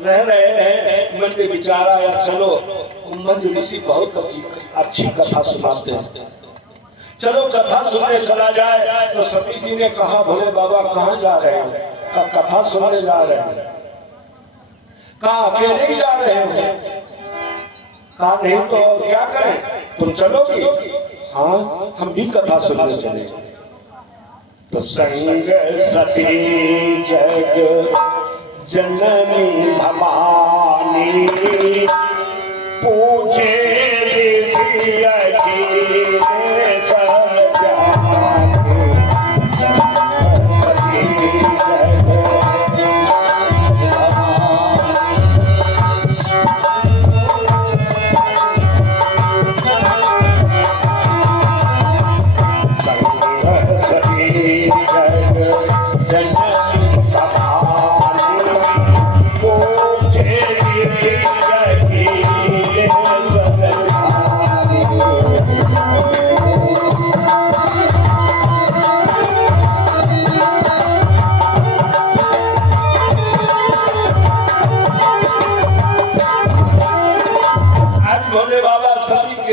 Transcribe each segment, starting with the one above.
रह रहे हैं, मन में विचार आया चलो कुंभज ऋषि बहुत अच्छी कथा सुनाते हैं, चलो कथा सुनने चला जाए। तो सती जी ने कहा भोले बाबा कहाँ जा रहे हैं? कथा सुनने जा रहे हैं। कहा अकेले ही जा रहे हैं? कहा नहीं तो क्या करें, तुम चलोगी? हाँ हम भी कथा सुनने चले। तो संग सती जग जननी भवानी पूछे ऋषि अखिलेश जाने। संग सती जग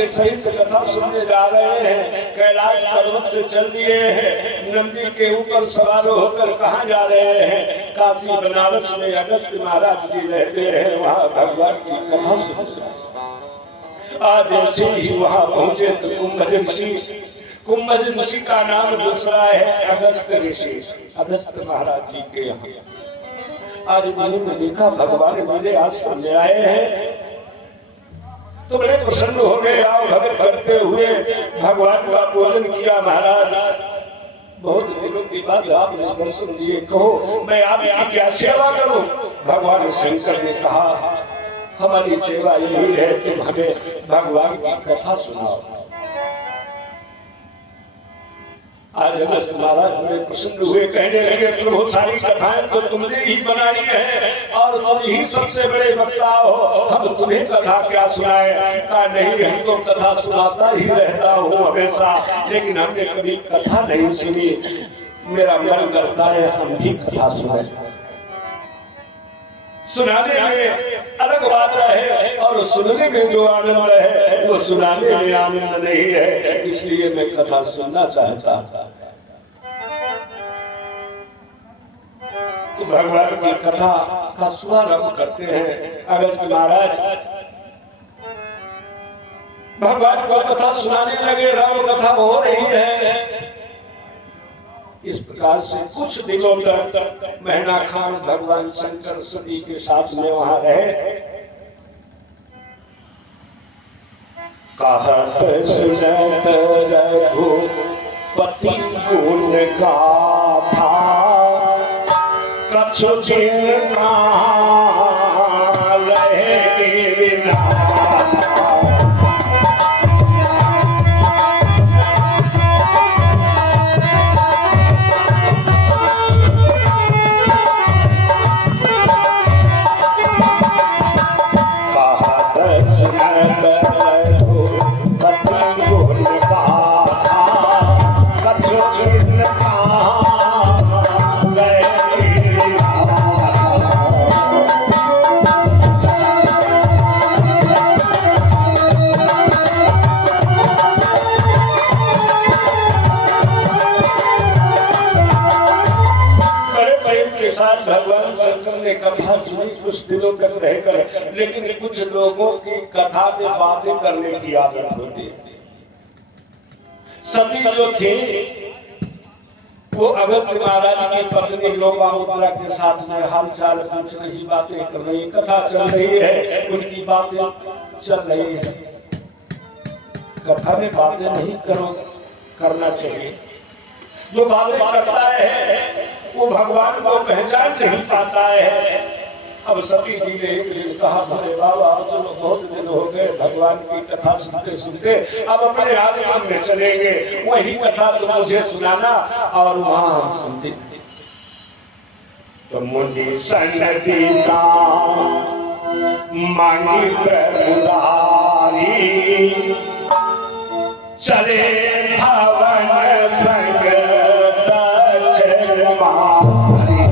सहित कथा सुनने जा रहे हैं। कैलाश पर्वत से चल दिए हैं, नंदी के ऊपर सवार होकर कहाँ जा रहे हैं? काशी बनारस में अगस्त महाराज जी रहते हैं, वहाँ भगवान की कथा सुनते। आज ऐसे ही वहाँ पहुँचे तो कुंभज ऋषि का नाम दूसरा है अगस्त ऋषि, अगस्त महाराज जी के यहाँ। आज मैंने देखा भगवान मेरे आश्रम में आए हैं तो बड़े प्रसन्न हो गए। आओ भगत करते हुए भगवान का पूजन किया। महाराज बहुत दिनों के बाद आपने दर्शन दिए, कहो मैं आपकी क्या सेवा करूं? भगवान शंकर ने कहा हमारी सेवा यही है तुम हमें भगवान की कथा सुनाओ। आज अगस्त महाराज में प्रसन्न हुए, कहने लगे प्रभु सारी कथाएं तो तुमने ही बनाई है और तुम ही सबसे बड़े वक्ता हो, हम तुम्हें कथा क्या सुनाए? कहा नहीं हम तो कथा सुनाता ही रहता हूँ हमेशा, लेकिन हमने कभी कथा नहीं सुनी। मेरा मन करता है हम भी कथा सुने। सुनाने में अलग बात है और सुनने में जो आनंद है वो सुनाने में आनंद नहीं है, इसलिए मैं कथा सुनना चाहता था। तो भगवान की कथा का शुभारंभ करते हैं। अगस्त महाराज भगवान को कथा सुनाने लगे, राम कथा हो रही है। इस प्रकार से कुछ दिनों तक महीना खान भगवान शंकर सती के साथ में वहां रहे। कहत सुनत रघुपति गुण गाथा, कछु दिन कहाँ रहे विधाता। भगवान शंकर ने कथा सुनी कुछ दिनों तक रहकर, लेकिन कुछ लोगों की कथा में बातें करने की आदत होती है। सती जो थी वो अगस्त महाराज की पत्नी लोपामुद्रा के साथ में हाल चाल पूछ रही, बातें कर रही, कथा चल रही है, उनकी बातें चल रही है। कथा में बातें नहीं करना चाहिए। जो बातें करता है वो भगवान को पहचान नहीं पाता है। अब सती जी ने एक दिन कहा भोले बाबा चलो बहुत दिन हो गए भगवान की कथा सुनते सुनते, अब अपने आश्रम में चलेंगे, वही कथा तो मुझे सुनाना और वहां हम सुनते। तो मुनि सन्नतीता मांगी प्रभुदारी, चले भवन संग दक्षिण मारी।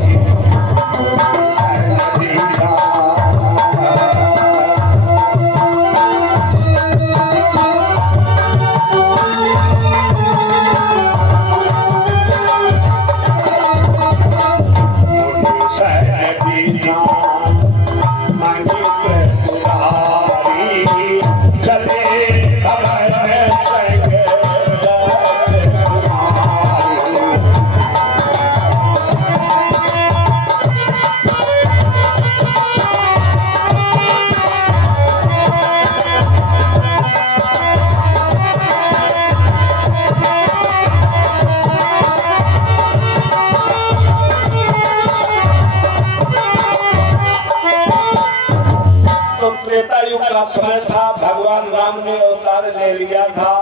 समय था, भगवान राम ने अवतार ले लिया था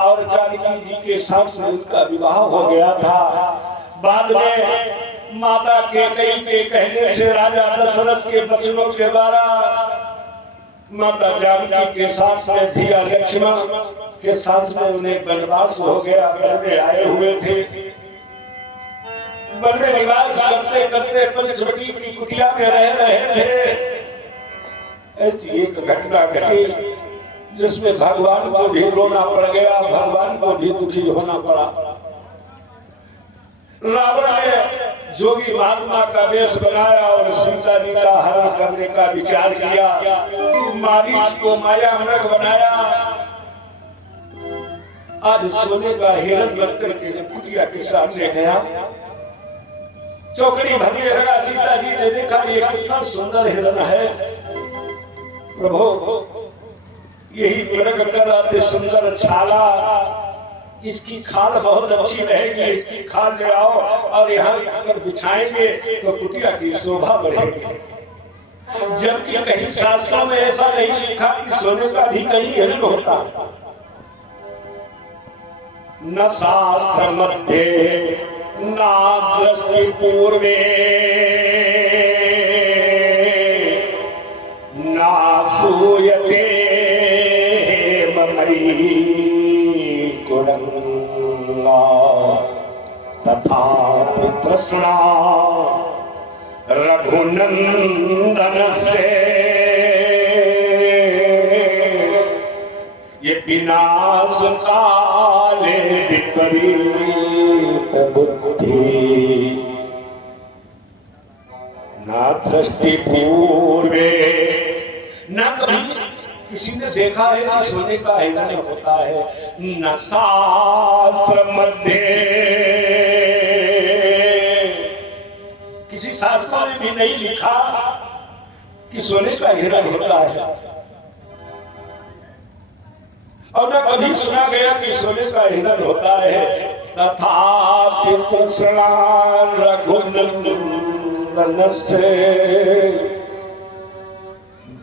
और जानकी जी के साथ में उनका विवाह हो गया था। बाद में माता कैकेयी के कहने से राजा दशरथ के वचनों के द्वारा माता जानकी के साथ में धिया लक्ष्मण के साथ में उन्हें वनवास हो गया। वन में आए हुए थे, वन में निवास करते करते पंचवटी की कुटिया में रह रहे थे। ऐसी एक घटना घटी जिसमें भगवान को भी रोना पड़ गया, भगवान को भी दुखी होना पड़ा। रावण ने जोगी महात्मा का वेश बनाया और सीता जी का हरण करने का विचार किया। मारीच को माया मृग बनाया। आज सोने का हिरण बनकर के कुटिया के सामने गया, चौकड़ी भरने लगा। सीता जी ने देखा ये कितना सुंदर हिरण है। प्रभु यही मृग कर अति सुंदर छाला, इसकी खाल बहुत अच्छी रहेगी, इसकी खाल ले आओ और यहाँ अगर बिछाएंगे तो कुटिया की शोभा बढ़ेगी। जबकि कहीं शास्त्रों में ऐसा नहीं लिखा कि सोने का भी कहीं हिरण होता। न शास्त्र मध्य ना दृष्टि पूर्वे ना सूयते ममरी कुरंगा तथा तृष्णा रघुनंदन से ये विनाश काले विपरीत बुद्धि ना दृष्टि पूर्वे। न कभी किसी ने देखा है कि सोने का हिरण होता है, न शास्त्र मध्य, किसी शास्त्र में भी नहीं लिखा कि सोने का हिरण होता है, और न कभी सुना गया कि सोने का हिरण होता है। तथापि तृष्णा रघुनंदन से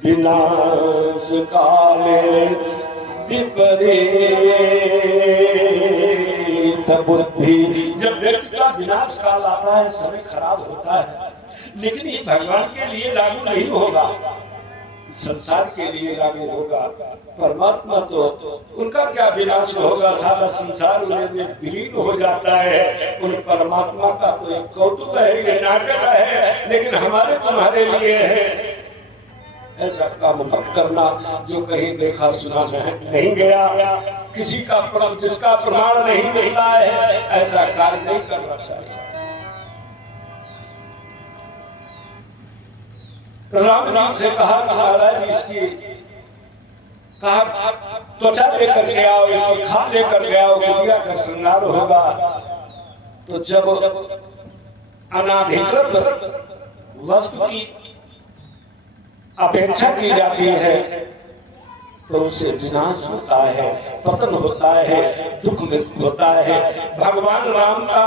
विनाश काले विपरीत बुद्धि। जब व्यक्ति का विनाश काल आता है, समय खराब होता है, लेकिन ये भगवान के लिए लागू नहीं होगा, संसार के लिए लागू होगा। परमात्मा तो उनका क्या विनाश होगा, सारा संसार उन्हें विलीन हो जाता है। उन परमात्मा का तो एक कौतुक है, ये नाटक है, लेकिन हमारे तुम्हारे लिए है। ऐसा काम मत करना जो कहीं देखा सुना नहीं गया, किसी का जिसका प्रमाण नहीं मिलता है, ऐसा कार्य नहीं करना चाहिए। राम जी से कहा महाराज इसकी कहा त्वचा लेकर के आओ, इसकी खाल लेकर के आओ, कुटिया का श्रृंगार होगा। तो जब अनाधिकृत वस्तु की अपेक्षा की जाती है तो उसे विनाश होता है, पतन होता है, दुख होता है। भगवान राम का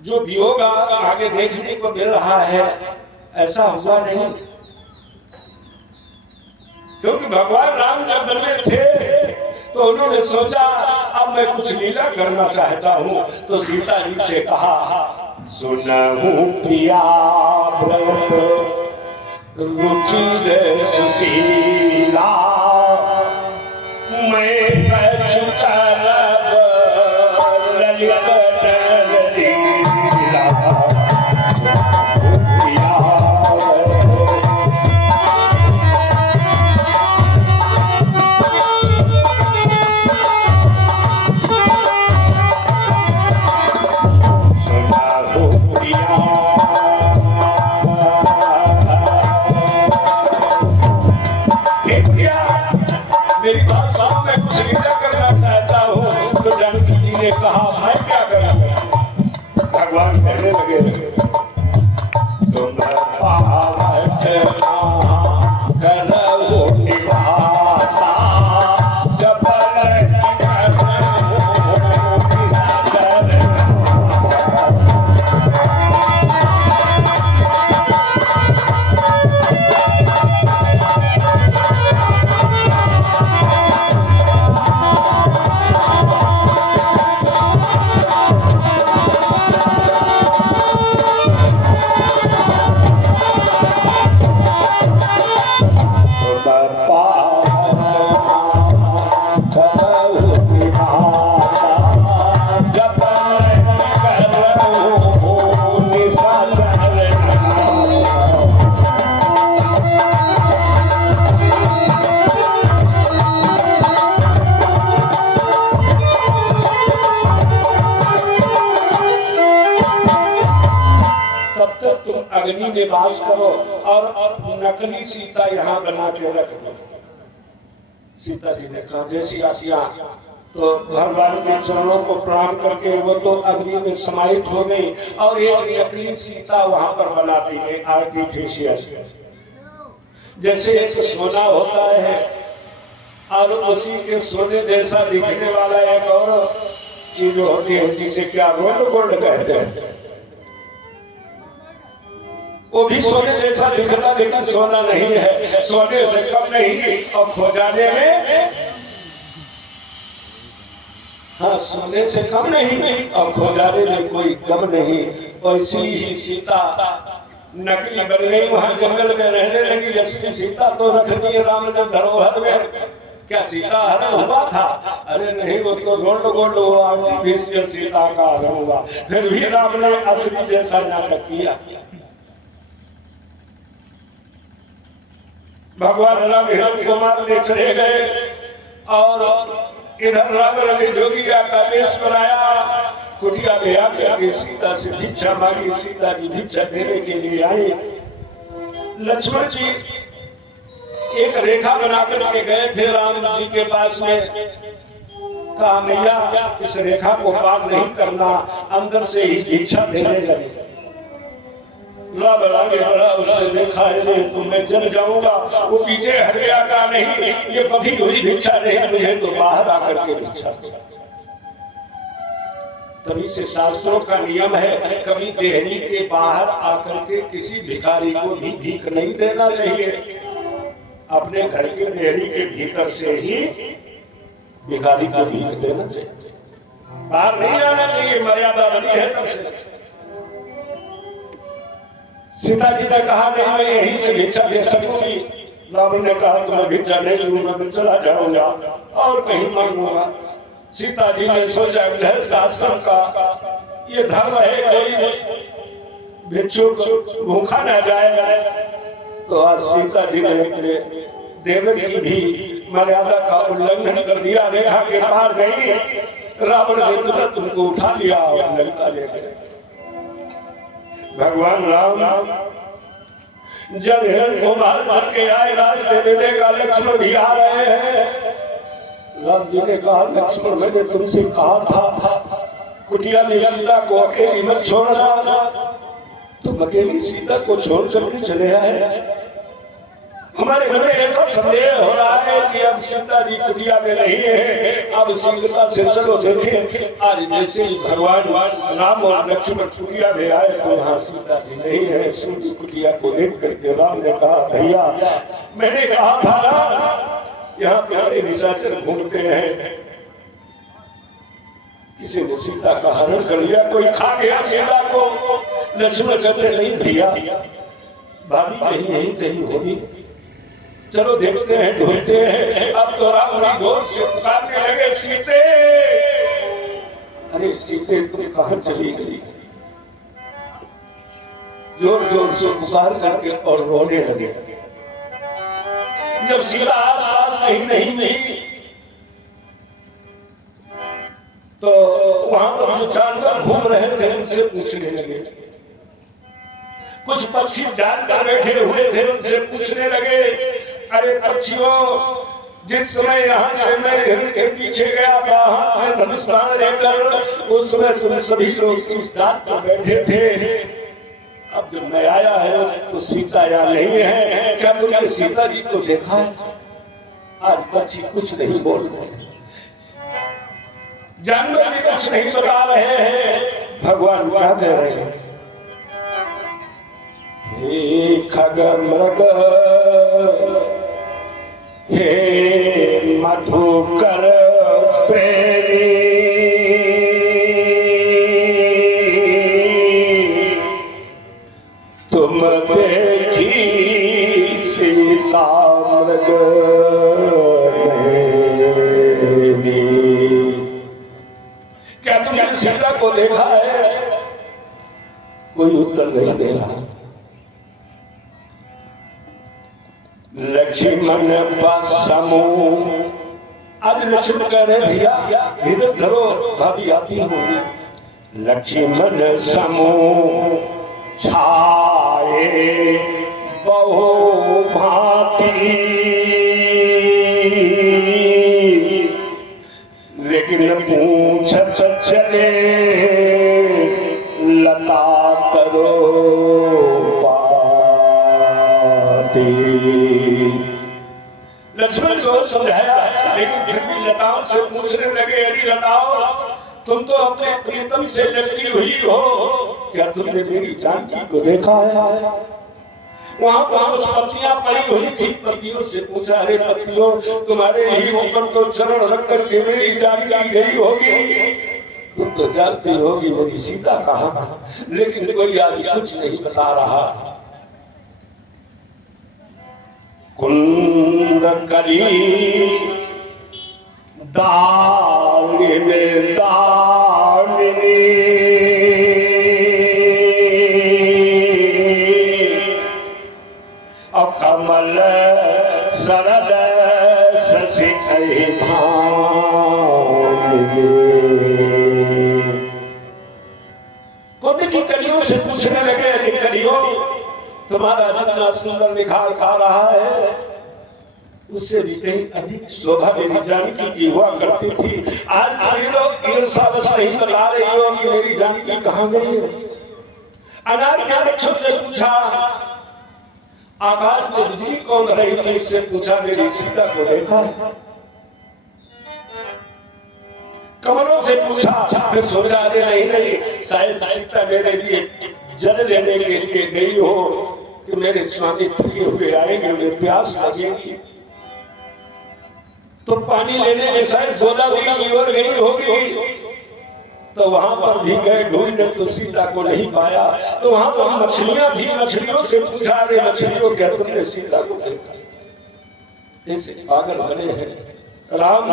जो वियोग आगे देखने को मिल रहा है, ऐसा हुआ नहीं, क्योंकि भगवान राम जब वन में थे तो उन्होंने सोचा अब मैं कुछ लीला करना चाहता हूँ। तो सीता जी से कहा सुनहु प्रिया व्रत रुचिर सुशीला, मैं कछु करब ललित लीला। मेरी बात सुनो, मैं कुछ लीला करना चाहता हूँ। तो जानकी जी ने कहा भाई क्या करेंगे? भगवान कहने लगे तुम पावट करो निवासा, जब में वास करो और नकली सीता यहाँ बना के रख दो। सीता जी ने कहा जैसी आज्ञा। तो भगवान के चरणों को प्रणाम करके वो तो अग्नि में समाहित हो गई और एक नकली सीता वहां पर बना दी गई, आर्टिफिशियल। जैसे एक सोना होता है और उसी के सोने जैसा दिखने वाला एक और चीज होती है जिसे क्या गोल्ड कहते हैं। वो भी सोने जैसा दिखता लेकिन सोना नहीं है, सोने से कम नहीं और खो जाने में, हाँ सोने से कम नहीं और खो जाने में कोई कम नहीं। वैसी ही सीता नकली बन गई, वहां जंगल में रहने लगी। असली सीता तो रख दी राम ने धरोहर में। क्या सीता हरण हुआ था? अरे नहीं, वो तो गोल्ड हुआ, आर्टिफिशियल सीता का हरण हुआ। फिर भी राम ने असली जैसा नाटक किया। भगवान राम हिरण कुमार ने चले गए और इधर राम रवि जोगिया का वेश बनाया। कुटिया में आकर सीता से भिक्षा मांगी। सीता जी भिक्षा देने के लिए आई। लक्ष्मण जी एक रेखा बना करके गए थे राम जी के पास में। कहा मैया इस रेखा को पार नहीं करना, अंदर से ही भिक्षा देने लगे। आगे बढ़ा, उसने देखा है तो मैं जल जाऊंगा। वो पीछे हट गया। का नहीं, ये बधी हुई भिक्षा नहीं, मुझे तो बाहर आकर के भिक्षा। तभी से शास्त्रों का नियम है कभी देहरी के बाहर आकर के किसी भिखारी को भी भीख नहीं देना चाहिए। अपने घर के देहरी के भीतर से ही भिखारी को भीख देना चाहिए, बाहर नहीं जाना चाहिए। मर्यादा बनी है तब से। सीता जी ने कहा नहीं मैं यहीं से भिक्षा दे सकूंगी। राम ने कहा तुम्हें भिक्षा नहीं दूंगा, मैं चला जाऊंगा और कहीं मांगूंगा। सीता जी ने सोचा गृहस्थ आश्रम का ये धर्म है, कोई भिक्षुक भूखा न जाए। तो आज सीता जी ने अपने देवर की भी मर्यादा का उल्लंघन कर दिया। रेखा के पार गई। रावण ने तुरंत उनको उठा लिया और लंका ले गए। भगवान राम जब हिरण को मार मार के आए, रास्ते में देखा लक्ष्मण भी आ रहे हैं। राम जी ने कहा लक्ष्मण मैंने तुमसे कहा था कुटिया में सीता को अकेली मत छोड़ना, तुम अकेली सीता को छोड़ करके चले आए। हमारे मन में ऐसा संदेह हो रहा है कि अब सीता जी कुटिया में नहीं है। अब शीघ्रता से चलो देखें। आज जैसे ही भगवान राम और लक्ष्मण कुटिया में आए तो वहाँ सीता जी नहीं है। सूर्य कुटिया को देख करके राम ने कहा भैया मैंने कहा था ना यहाँ प्यारे निशाचर घूमते हैं, किसी ने सीता का हरण कर लिया, कोई खा गया सीता को। लक्ष्मण कहते नहीं भैया भाभी कहीं यही कहीं होगी, चलो देखते हैं ढूंढते हैं। अब तो राम बड़ी जोर से पुकारने लगे सीते, अरे सीते तुम कहां चली गई? जोर जोर से पुकार करके और रोने लगे। जब सीता आसपास कहीं नहीं तो वहां पर जो जानवर घूम रहे थे उनसे पूछने लगे। कुछ पक्षी डाल पर बैठे हुए थे उनसे पूछने लगे अरे पक्षियों जिस समय यहाँ से मैं हिरण के पीछे गया था धनुष बाण लेकर, उस समय तुम सभी लोग इस डाल पर बैठे थे। अब जब मैं आया है तो सीता यहाँ नहीं है, क्या तुमने सीता जी को देखा है? आज पक्षी कुछ नहीं बोल रहे, जानवर भी कुछ नहीं बता रहे हैं। भगवान क्या कह रहे हैं? हे खग मृग हे मधुकर प्रेमी तुम देखी सीता मृग क्या तुमने सीता को देखा है? कोई उत्तर नहीं दे रहा। लक्ष्मण समूह आज लक्ष्मण कह रहे भैया धीरे धरो भाभी आती होगी। लक्ष्मण समूह छा आए बहु भांति, लेकिन पूछत चले लता तरो पाती। लक्ष्मण को समझाया, लेकिन फिर भी लताओं से पूछने लगे, अरे लताओं, तुम तो अपने प्रीतम से लगी हुई हो, क्या तुमने मेरी जानकी को देखा है? वहां पर कुछ पत्तियां पड़ी हुई थी, पत्तियों से पूछा, अरे पत्तियों, तुम्हारे ही ऊपर तो चरण रख कर के मेरी जानकी गई होगी, तुम तो जानती होगी मेरी सीता कहाँ, लेकिन कोई आज कुछ नहीं बता रहा। कुंद करी दालिने दामिनी, और कमल सरद शशि कुंद की कलियों से पूछने लगे, अरे कलियों, तुम्हारा जितना सुंदर निखार आ रहा है, उससे भी कहीं अधिक शोभा मेरी जानकी की हुआ करती थी। आज कई लोग ईर्ष्यावश नहीं बता रही हो कि मेरी जानकी कहाँ गई है। अनार के वृक्षों से पूछा, आकाश में बिजली कौन रही थी, इससे पूछा, मेरी सीता को देखा। कमलों से पूछा, फिर सोचा, अरे नहीं नहीं, शायद सीता मेरे लिए जल लेने के लिए गई हो कि मेरे स्वामी थके हुए आएंगे, उन्हें प्यास लगेगी, तो पानी लेने में शायद गोदावरी की ओर गई होगी। तो वहां पर भी गए ढूंढने, तो सीता को नहीं पाया। तो वहां पर मछलियां थी, मछलियों से पूछा, अरे मछलियों, क्या तुमने सीता को देखा? ऐसे पागल बने हैं। राम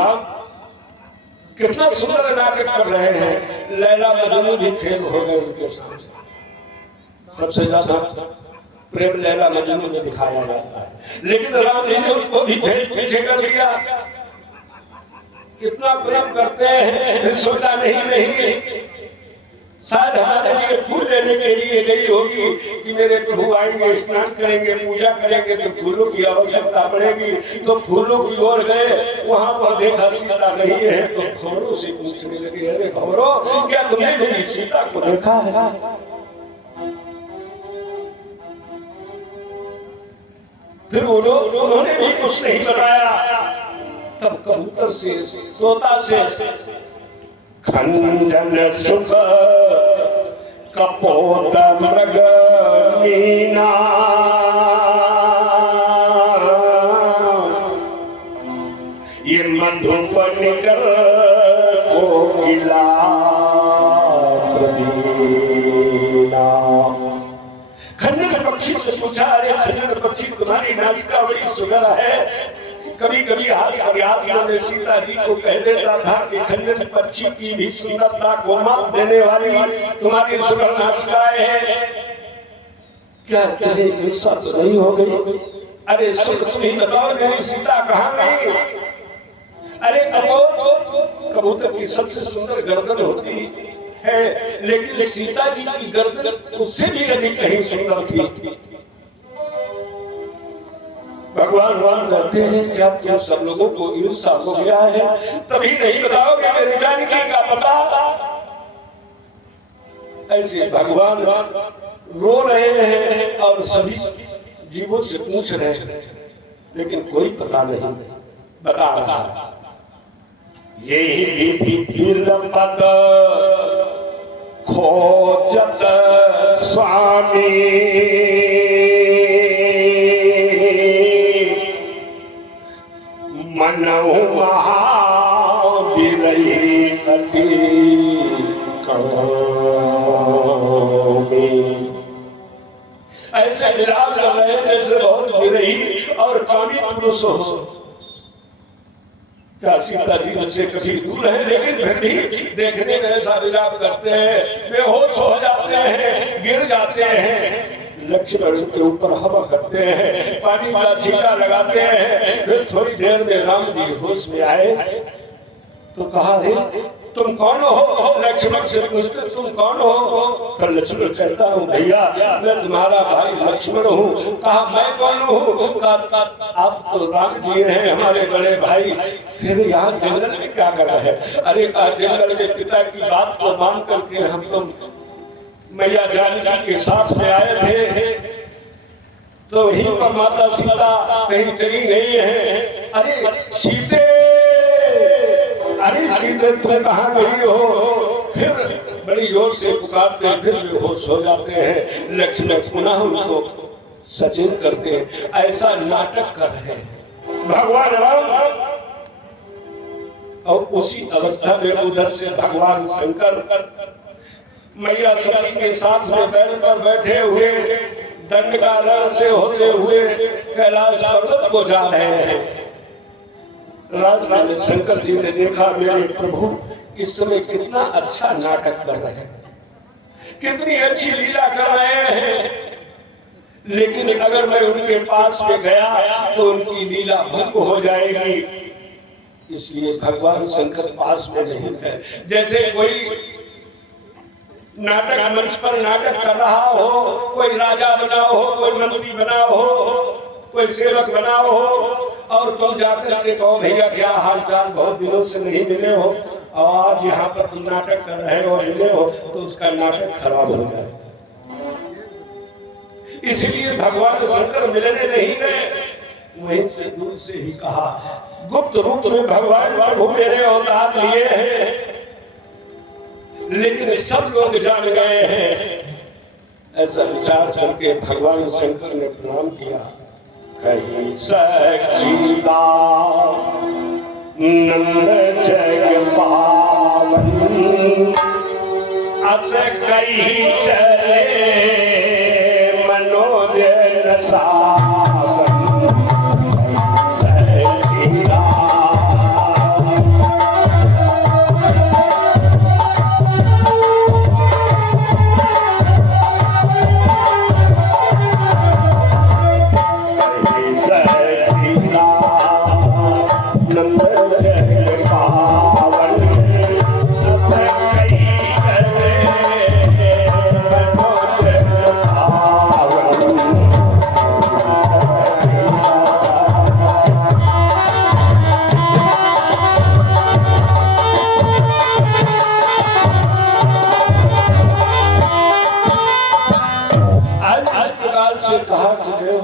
कितना सुंदर नाटक कर रहे हैं, लैला मजनू भी फेल हो गए उनके सामने। सबसे ज्यादा प्रेम लैला मजनू में दिखाया जाता है, लेकिन राम ने उनको भी पीछे कर दिया। कितना प्रेम करते हैं, फिर सोचा नहीं शायद हमारे लिए फूल लेने के लिए गई होगी कि मेरे प्रभु आएंगे, स्नान करेंगे, पूजा करेंगे, तो फूलों की आवश्यकता पड़ेगी। तो फूलों की ओर गए, वहां पर देखा सीता नहीं है, तो भंवरों से पूछने लगे, अरे भंवरों, क्या तुमने मेरी सीता को देखा है? फिर उन्होंने भी कुछ नहीं बताया। तब कबूतर से, तोता से, खंजन सुख कपोत मृग मीना, ये मधुप निकर कोकिला प्रवीणा। खंजन पक्षी से पूछा, अरे खंजन पक्षी, तुम्हारी नासिका बड़ी सुंदर है। कभी कभी में सीता जी को कह देता था कि खंजन पक्षी की भी सुंदरता को मात देने वाली तुम्हारी सुंदर नासिकाएं है, क्या कहे ऐसा तो नहीं हो गई? अरे सुख, तुम ही बताओ, मेरी सीता कहाँ गई? अरे कबूतर की सबसे सुंदर गर्दन होती है, लेकिन सीता जी की गर्दन उससे भी अधिक कहीं सुंदर थी। भगवान कहते हैं, क्या तुम सब लोगों को ईर्ष्या हो गया है? तभी नहीं बताओगे मेरी जानकी का पता? ऐसे भगवान रो रहे हैं और सभी जीवों से पूछ रहे हैं, लेकिन कोई पता नहीं बता रहा। यही विधि बिलपत खोजत स्वामी, मनहु महावीरई कटी ऐसे विलाप कर रहे हैं जैसे बहुत विरही और कामी पुरुष हो। क्या सीता जी उनसे कभी दूर है, लेकिन फिर भी देखने में ऐसा विलाप करते हैं, बेहोश हो जाते हैं, गिर जाते हैं। लक्ष्मण के ऊपर हवा करते हैं, पानी का छींटा लगाते हैं। फिर थोड़ी देर में राम जी होश में आए तो कहा, रे तुम कौन हो? लक्ष्मण से पूछते तुम कौन हो? तो लक्ष्मण कहता हूँ भैया मैं तुम्हारा भाई लक्ष्मण हूँ। कहा मैं कौन हूँ? कहा आप तो राम जी हैं हमारे बड़े भाई, फिर यहाँ जंगल में क्या कर रहे हैं? अरे कहा जंगल में पिता की बात को मान करके हम तुम मैया जानकी के साथ में आए थे, तो यहीं पर माता सीता कहीं चली नहीं है। अरे सीते, अरे सीते तुम कहाँ गई हो? फिर बड़ी जोर से पुकारते फिर बेहोश हो जाते हैं। लक्ष्मण पुनः उनको सचेत करते हैं, ऐसा नाटक कर रहे हैं भगवान राम। और उसी अवस्था में उधर से भगवान शंकर मैया सती के साथ में बैठ कर बैठे हुए दंड का रण से होते हुए कैलाश पर्वत को जा रहे हैं। राजराज शंकर जी ने देखा मेरे प्रभु इस समय कितना अच्छा नाटक कर रहे हैं, कितनी अच्छी लीला कर रहे हैं, लेकिन अगर मैं उनके पास में गया तो उनकी लीला भंग हो जाएगी, इसलिए भगवान शंकर पास में नहीं है। जैसे कोई नाटक मंच पर नाटक कर रहा हो, कोई राजा बना हो, कोई मंत्री बना हो, कोई सेवक बना हो, और तुम जाकर के कहो भैया क्या हाल चाल, बहुत दिनों से नहीं मिले हो और आज यहाँ पर तुम नाटक कर रहे हो मिले हो, तो उसका नाटक खराब हो जाए। इसलिए भगवान शंकर मिलने नहीं गए, वहीं से दूर से ही कहा गुप्त रूप में भगवान प्रभु मेरे अवतार लिए हैं, लेकिन सब लोग जान गए हैं। ऐसा विचार करके भगवान शंकर ने प्रणाम किया। कहीं सच्चिदा नंद जग पावन, अस कहीं चले मनोज सावन।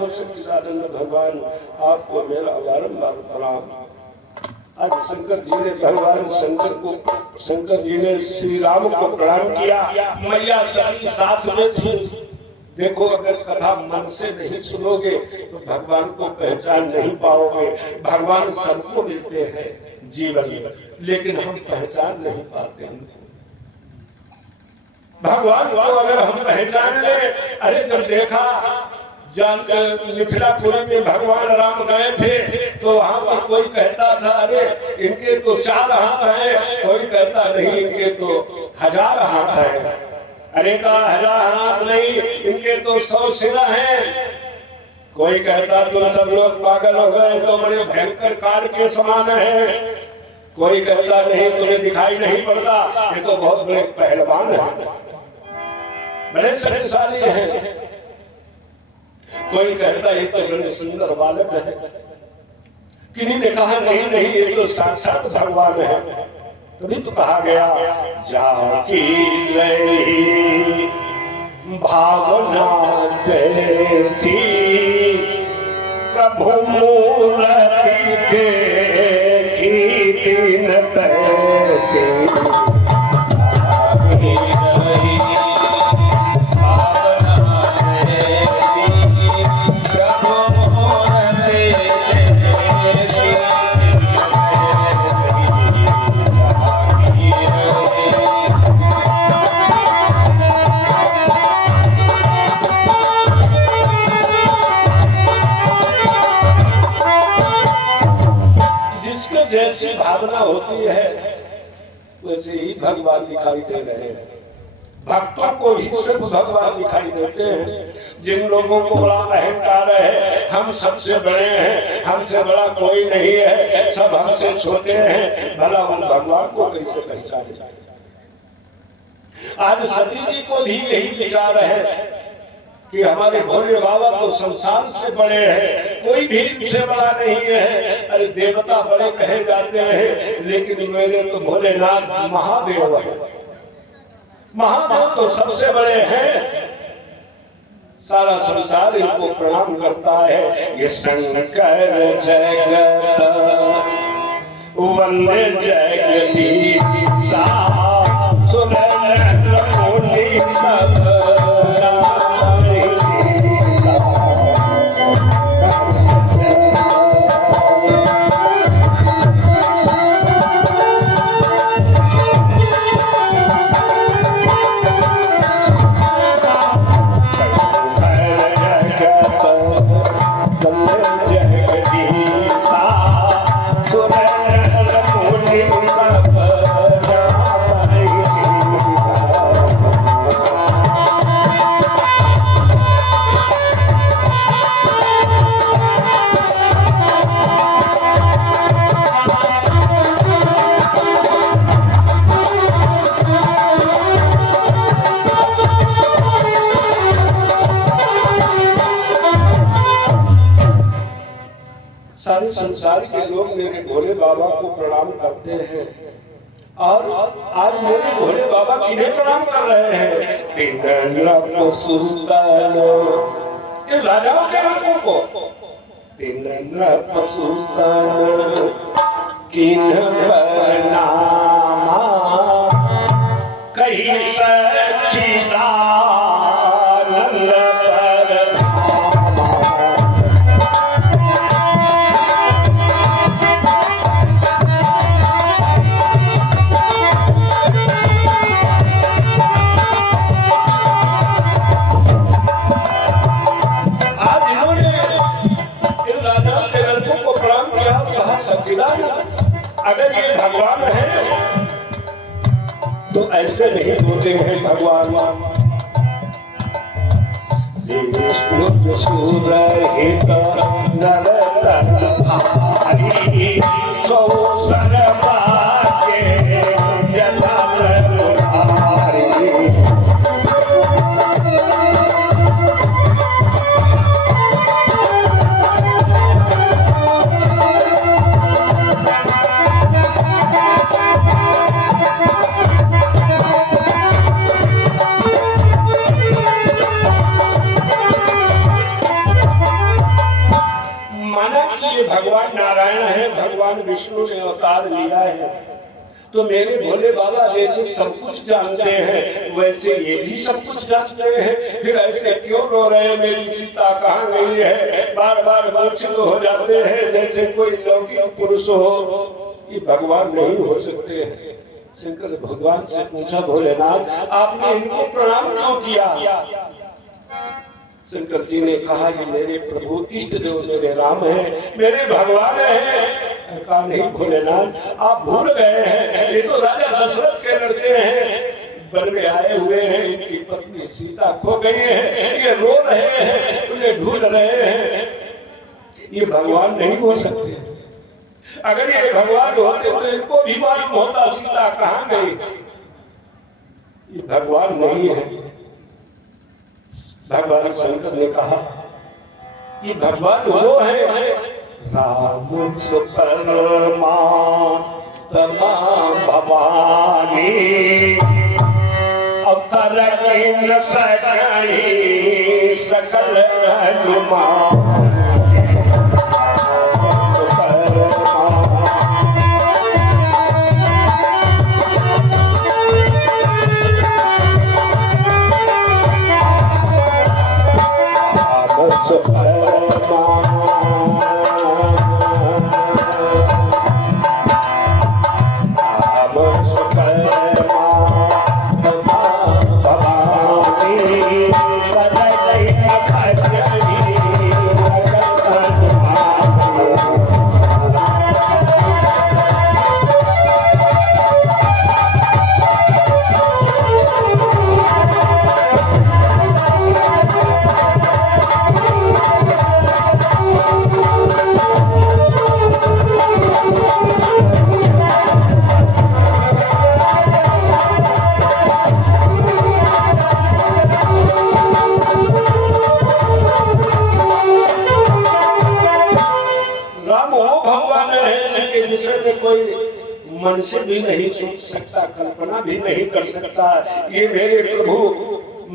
सच्चिदा भगवान आपको मेरा बारंबार प्रणाम। आज शंकर जी ने भगवान शंकर जी ने श्री राम को प्रणाम किया। मैया सती साथ में थी। देखो अगर कथा मन से नहीं सुनोगे तो भगवान को पहचान नहीं पाओगे। भगवान सबको मिलते हैं जीवन में, लेकिन हम पहचान नहीं पाते उनको। भगवान को अगर हम पहचान ले, अरे जब देखा मिथिलापुरी में भगवान राम गए थे तो वहां पर कोई कहता था अरे इनके तो 4 हाथ हैं, कोई कहता नहीं इनके तो 1000 हाथ हैं। अरे का 1000 हाथ नहीं, इनके तो 100 सिरा हैं। कोई कहता तुम सब लोग पागल हो गए, तो बड़े भयंकर काल के समान है। कोई कहता नहीं तुम्हें दिखाई नहीं पड़ता, ये तो बहुत बड़े पहलवान हैं, बड़े शक्तिशाली हैं। कोई कहता ये तो बड़े सुंदर बालक है। किन्हीं ने कहा नहीं नहीं ये तो साक्षात भगवान है। तभी तो कहा गया जाकी रही भावना जैसी प्रभु मूर्ति देखी दिन तैसी। जैसी भावना होती है वैसे ही भगवान दिखाई दे रहे हैं। भक्तों को ही सिर्फ भगवान दिखाई देते हैं। जिन लोगों को बड़ा अहंकार है, हम सबसे बड़े हैं, हमसे बड़ा कोई नहीं है, सब हमसे छोटे हैं, भला उन भगवान को कैसे पहचाने? आज सती जी को भी यही विचार है कि हमारे भोले बाबा तो संसार से बड़े हैं, कोई भी इनसे बड़ा नहीं है। अरे देवता बड़े कहे जाते हैं, लेकिन मेरे तो भोलेनाथ महादेव है। महादेव तो सबसे बड़े हैं, सारा संसार इनको प्रणाम करता है। ये शंकर जगत वंदे जगदीशा सुरेंद्र मुनि सब सारे संसार के लोग मेरे भोले बाबा को प्रणाम करते हैं। और आज मेरे भोले बाबा किन्हें प्रणाम कर रहे हैं? पिंगला को सुल्तान, ये राजाओं के लोगों को पिंगला को सुल्तान किन्ह नामा कहीं सच्चिदानंद अगर ये भगवान है तो ऐसे नहीं होते हैं भगवान। भगवान नारायण है, भगवान विष्णु ने अवतार लिया है, तो मेरे भोले बाबा जैसे सब कुछ जानते हैं वैसे ये भी सब कुछ जानते हैं। फिर ऐसे क्यों रो रहे हैं, मेरी सीता कहाँ गई है? बार बार मूर्छित हो जाते हैं जैसे कोई लौकिक पुरुष हो। ये भगवान नहीं हो सकते हैं। शंकर भगवान से पूछा, भोलेनाथ आपने इनको प्रणाम क्यों किया? शंकर जी ने कहा कि मेरे प्रभु इष्ट देव मेरे राम है, मेरे भगवान है। कहा नहीं भोलेनाथ आप भूल गए हैं, ये तो राजा दशरथ के लड़के हैं, वन में आए हुए हैं, इनकी पत्नी सीता खो गई है, ये रो रहे हैं, उन्हें ढूंढ रहे हैं। ये भगवान नहीं हो सकते। अगर ये भगवान होते तो इनको भी मालूम होता सीता कहाँ गई। ये भगवान नहीं है। भगवान शंकर ने कहा ये भगवान वो है राम परमात्मा भवानी अवतार की न सकई सकल अनुमान। मन से भी नहीं सोच सकता, कल्पना भी नहीं कर सकता। ये मेरे प्रभु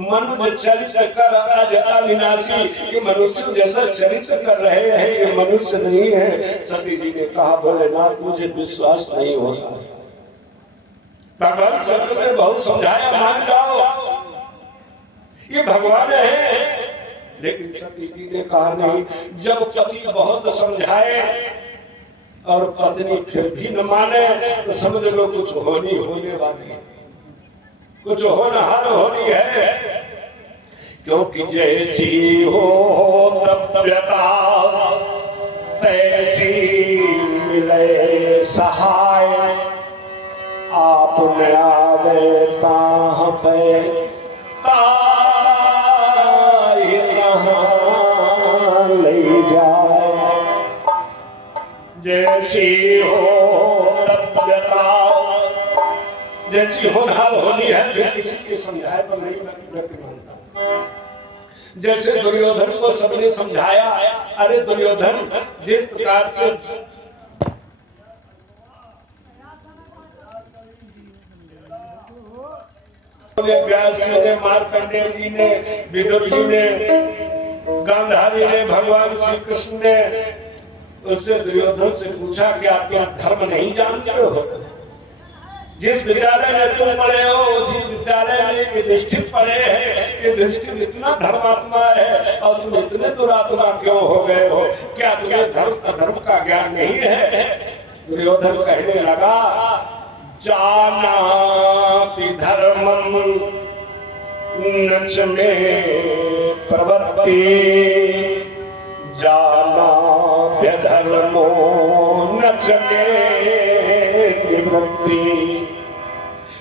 मनुष्य चरित्र कर अज अविनाशी, ये मनुष्य जैसा चरित्र कर रहे हैं, ये मनुष्य नहीं है। सती जी ने कहा भोलेनाथ मुझे विश्वास नहीं होता। भगवान शंकर ने बहुत समझाया, मान जाओ ये भगवान है, लेकिन सती जी ने कहा नहीं। जब पति बहुत समझाए और पत्नी फिर भी न माने तो समझ लो कुछ होने वाली है, कुछ होनहार होनी है। क्योंकि जैसी हो तप्यता तैसी मिले सहाय, आपने आवे कहाँ पे ताई कहाँ ले जाए। जैसी हो तप्यता, जैसी होनहार होनी है, फिर किसी के समझाए पर नहीं प्रति मानता। जैसे दुर्योधन को सबने समझाया, अरे दुर्योधन जिस प्रकार से व्यास जी ने, मार्कंडेय जी ने, विदुर जी ने, गांधारी ने, भगवान श्री कृष्ण ने उससे दुर्योधन से पूछा कि आप क्या धर्म नहीं जानते हो? जिस विद्यालय में तुम पढ़े हो उसी विद्यालय में युधिष्ठिर पढ़े हैं। युधिष्ठिर इतना धर्मात्मा है और तुम इतने दुरात्मा क्यों हो गए हो? क्या तुम्हें धर्म अधर्म का ज्ञान नहीं है? दुर्योधन कहने लगा, जानापि धर्मं नच मे प्रवृत्ति, जानाप्यधर्मो नच मे निवृत्ति।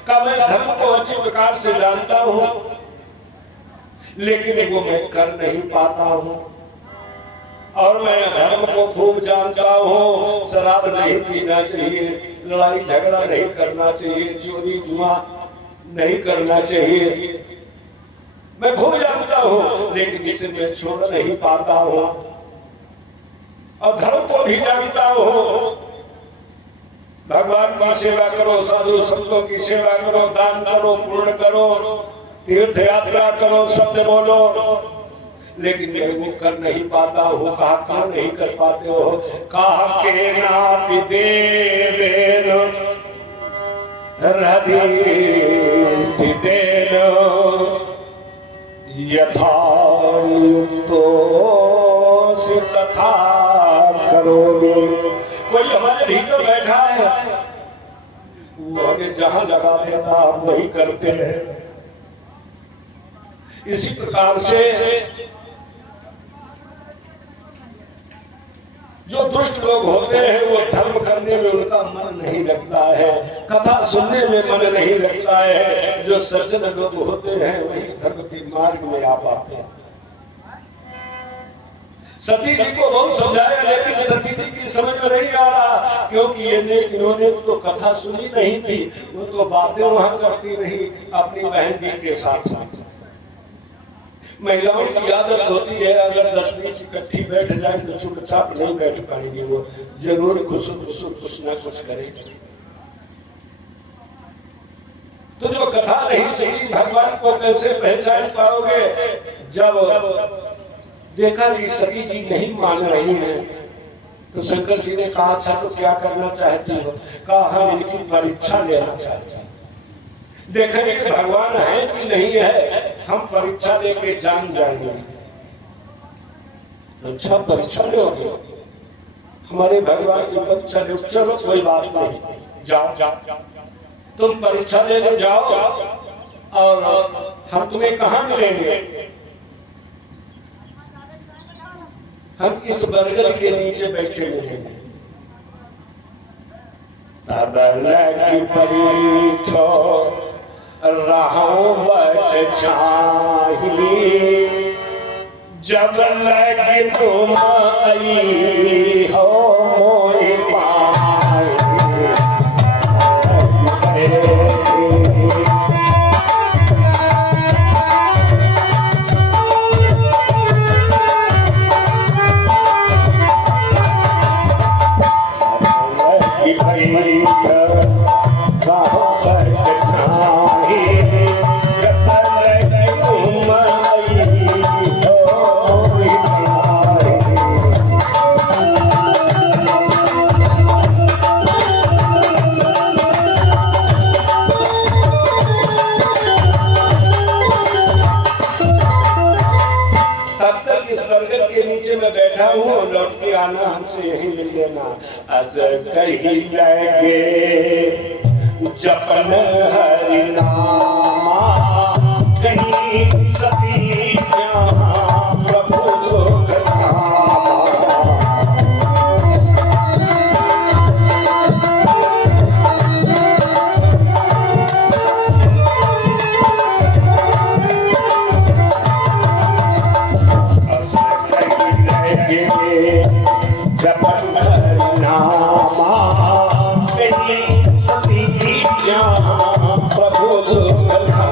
का मैं धर्म को अच्छी प्रकार से जानता हूं, लेकिन वो मैं कर नहीं पाता हूं। और मैं धर्म को खूब जानता हूं, शराब नहीं पीना चाहिए, लड़ाई झगड़ा नहीं करना चाहिए, चोरी जुआ नहीं करना चाहिए, मैं खूब जानता हूं, लेकिन इसे मैं छोड़ नहीं पाता हूं। और धर्म को भी जानता हूं, भगवान की सेवा करो, साधु संतों की सेवा करो, दान करो, पुण्य करो, तीर्थ यात्रा करो, शब्द बोलो, लेकिन मैं वो कर नहीं पाता हूँ। कहा क्यों नहीं कर पाते हो? कहा के नापि देवेन हृदिस्थितेन यथा युक्तोऽसि तथा करोमि। कोई हमारे भीतर बैठा है, वो हमें जहां लगा देता हम वही करते हैं। इसी प्रकार से जो दुष्ट लोग होते हैं वो धर्म करने में उनका मन नहीं लगता है, कथा सुनने में मन नहीं लगता है। जो सज्जन लोग होते हैं वही धर्म के मार्ग में आ पाते हैं। सती जी को बहुत समझाया, लेकिन सती जी की समझ में नहीं आ रहा, क्योंकि इन्होंने तो कथा सुनी नहीं थी, वो तो बातें वहां करती रही अपनी बहन जी के साथ। महिलाओं की आदत होती है, अगर 10-20 इकट्ठी बैठ जाए तो चुपचाप नहीं बैठ पाएंगी, वो जरूर कुछ ना कुछ करेगी। तो जो कथा नहीं सुनी, भगवान को कैसे पहचान पाओगे? जब देखा कि सती जी नहीं मान रही है, तो शंकर जी ने कहा, अच्छा तो क्या करना चाहती हो? कहा हम इनकी परीक्षा लेना चाहते हैं, देखेंगे कि भगवान है कि नहीं है, हम परीक्षा लेके जान जाएंगे। अच्छा परीक्षा लोगे? हमारे भगवान की परीक्षा लो, चलो कोई बात नहीं, जाओ तुम परीक्षा लेने जाओ और हम तुम्हें कहाँ मिलेंगे? हम इस बरगद के नीचे बैठे मिलेंगे। तबलगी परीठो रहो बट चाही, जब लगी तुम आई हो मोई पाई। आना, हमसे यही मिल लेना। अस कही लगे जपन हरि नामा, कहीं सती प्रभु सुख नामा। अस कही लगे जपन हरि नामा, कहीं सती प्रभु सुख नामा।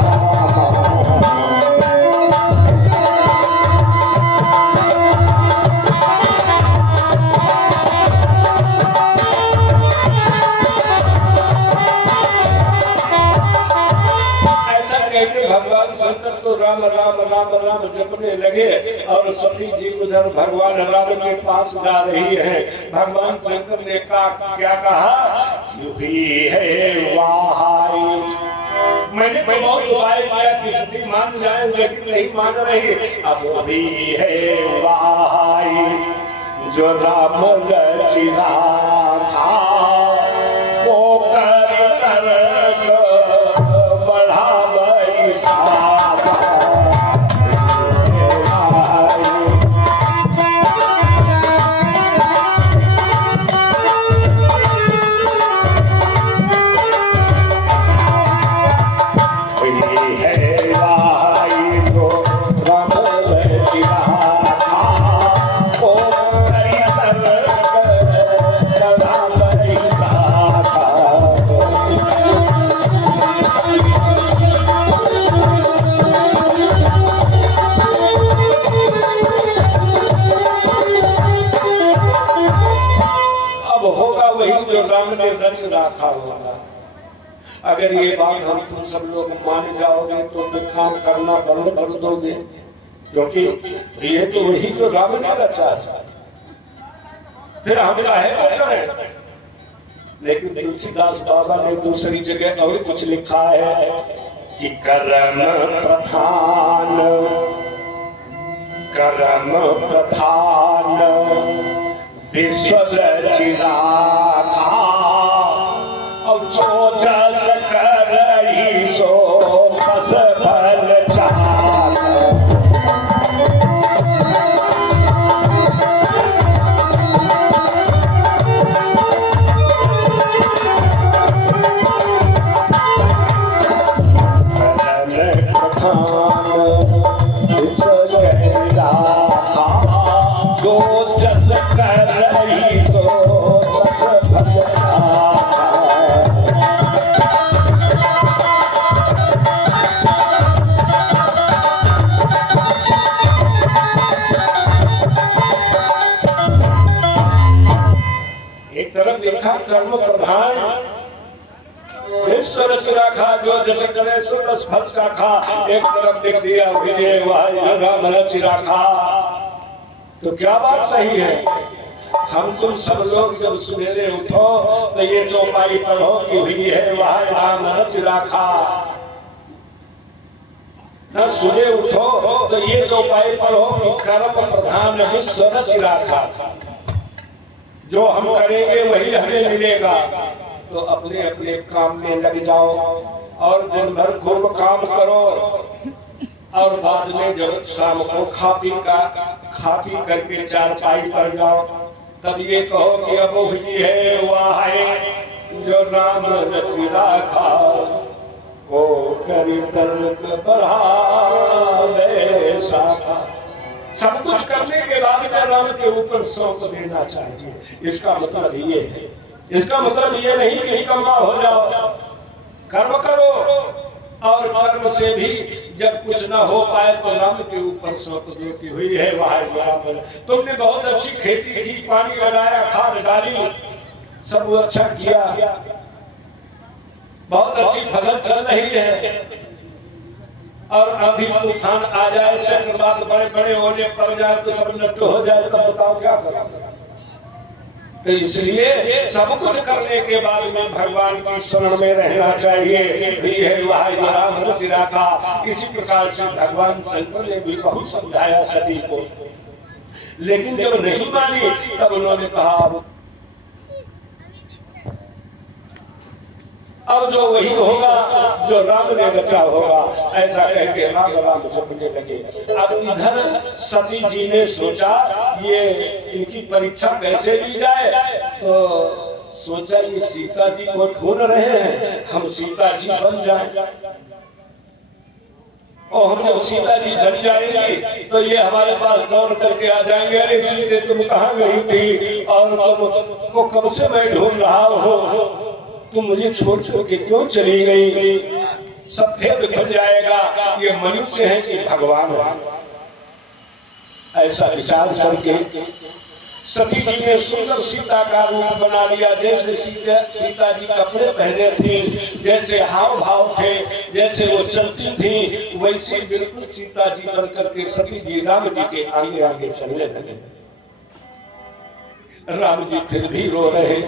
ऐसा कहकर भगवान शंकर तो राम राम राम राम जपने लगे और सती जी उधर भगवान राम के पास जा रही है। भगवान शंकर ने क्या कहा, हुई है वाहाई। मैंने तो बहुत उपाय किया कि सती मान जाए, लेकिन नहीं मान रही। अब हुई है वाहाई जो राम रचिला था, वो कर बढ़ावई सारा। रच रखा होगा। अगर ये बात हम तुम सब लोग मान जाओगे तो काम करना बंद कर दोगे, क्योंकि ये तो वही जो राम ने रचा है, फिर हम काहे को करें। लेकिन तुलसीदास बाबा ने दूसरी जगह और कुछ लिखा है कि कर्म प्रधान विश्व रचिला था, और जो जस करई सो बस फल चाल। प्रधान विश्व रचिला था, जो जस करई सो बस फल चाल। एक तरफ लिखा कर्म प्रधान विश्व रच रखा, जो जस करे सो तस फल चाखा। एक तरफ लिख दिया विजय वह जो राम रच रखा। तो क्या बात सही है। हम तुम सब लोग जब सवेरे उठो तो ये चौपाई पढ़ो कि हुई है वह राम रच रखा। न सुबह उठो तो ये चौपाई पढ़ो कि कर्म प्रधान विश्व रच रखा। जो हम करेंगे वही हमें मिलेगा। तो अपने अपने काम में लग जाओ और दिन भर खूब काम करो, और बाद में जब शाम को खा पी करके चारपाई पर जाओ, तब ये कहो कि अब हुई है वाह जो राम रच रखा, वो करी तर्क बढ़ावे शाखा। सब कुछ करने के बाद में राम के ऊपर सौंप देना चाहिए। इसका मतलब ये है, इसका मतलब ये नहीं कि निकम्मा हो जाओ। कर्म करो, और कर्म से भी जब कुछ ना हो पाए तो राम के ऊपर सौंप दो कि हुई है वह बराबर। तुमने बहुत अच्छी खेती की, पानी लगाया, खाद डाली, सब अच्छा किया, बहुत अच्छी फसल चल रही है, और अभी तूफान आ जाए, चक्रवात बड़े बड़े होने पर जाए तो सब नष्ट हो जाए, तब बताओ क्या करोगे। तो इसलिए सब कुछ करने के बाद में भगवान की शरण में रहना चाहिए। है वह राम रच रखा। इसी प्रकार से भगवान शंकर ने भी बहुत समझाया सभी को। लेकिन जब नहीं मानी तब उन्होंने कहा अब जो वही होगा जो राम ने रचा होगा, ऐसा कह के राम राम जपने लगे। अब इधर सती जी ने सोचा ये इनकी परीक्षा कैसे ली जाए, तो सोचा ये सीता जी को ढूंढ रहे हैं, हम सीता जी बन जाए और हम जब सीता जी बन जाएंगे तो ये हमारे पास दौड़ करके आ जाएंगे, अरे सीते तुम कहाँ गई थी और तुमको कब से मैं ढूंढ रहा हूँ, तुम मुझे छोड़ के क्यों चली गई। सब भेद खुल जाएगा, ये मनुष्य है कि भगवान है। ऐसा विचार करके सती जी ने सुंदर सीता का रूप बना लिया। जैसे सीता जी कपड़े पहने थे, जैसे हाव भाव थे, जैसे वो चलती थी, वैसे बिल्कुल सीता जी बन करके सती जी राम जी के आगे आगे चलने लगे। राम जी फिर भी रो रहे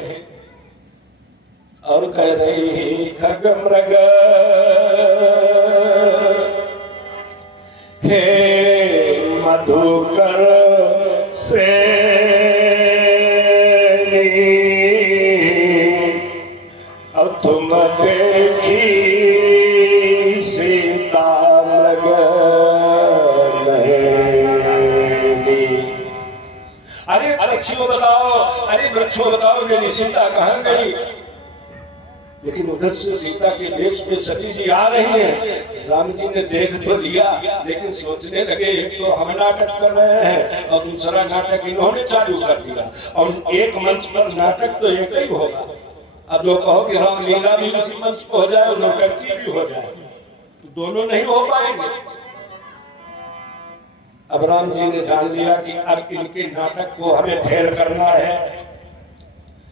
और कह रहे खग मृग हे मधुकर श्रेणी, अब तुम देखी सीता मृग नहीं। अरे पक्षियों बताओ, अरे वृक्षों बताओ मेरी सीता कहाँ गई। लेकिन उधर से सीता के वेश में सती जी आ रही हैं। राम जी ने देख तो लिया, लेकिन सोचने लगे एक तो हम नाटक कर रहे हैं और दूसरा नाटक इन्होंने चालू कर दिया, और एक मंच पर नाटक तो एक ही होगा। अब जो कहो कि रामलीला भी उसी मंच पर हो जाए और नौटंकी भी हो जाए, तो दोनों नहीं हो पाएंगे। अब राम जी ने जान लिया कि अब इनके नाटक को हमें फेल करना है,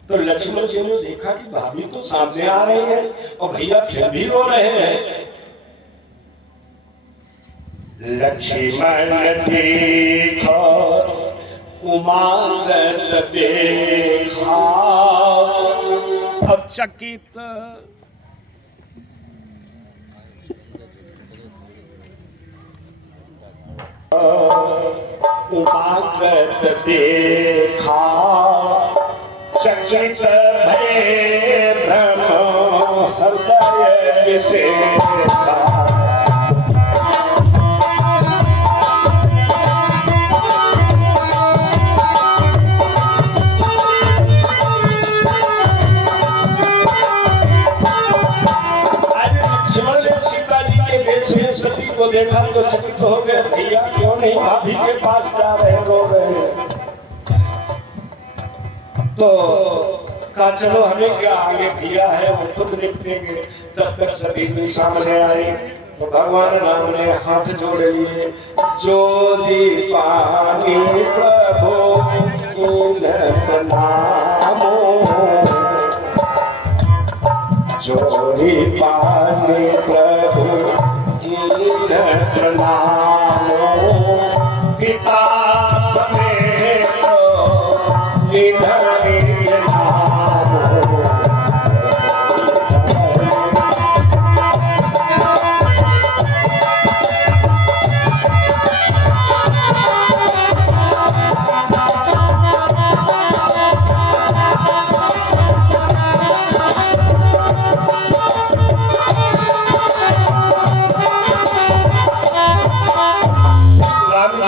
तो लक्ष्मण जी ने देखा कि भाभी तो सामने आ रही है और भैया फिर भी रो रहे हैं। लक्ष्मण देखा उमानंद देखा, अब चकित उमानंद देखा, चकित भये भ्रम हृदय विषेका। आज लक्ष्मण ने सीता जी के वेश में सती को देखा तो चकित हो गए, भैया क्यों नहीं भाभी के पास जा रहे, रो रहे। तो कहा चलो हमें क्या, आगे भैया है वो खुद निपटेंगे। तब तक सभी भी सामने आए तो भगवान राम ने हाथ जोड़ लिए, जो दीपानी प्रभु नामो, जो दीपानी प्रभु नामो, पिता समेत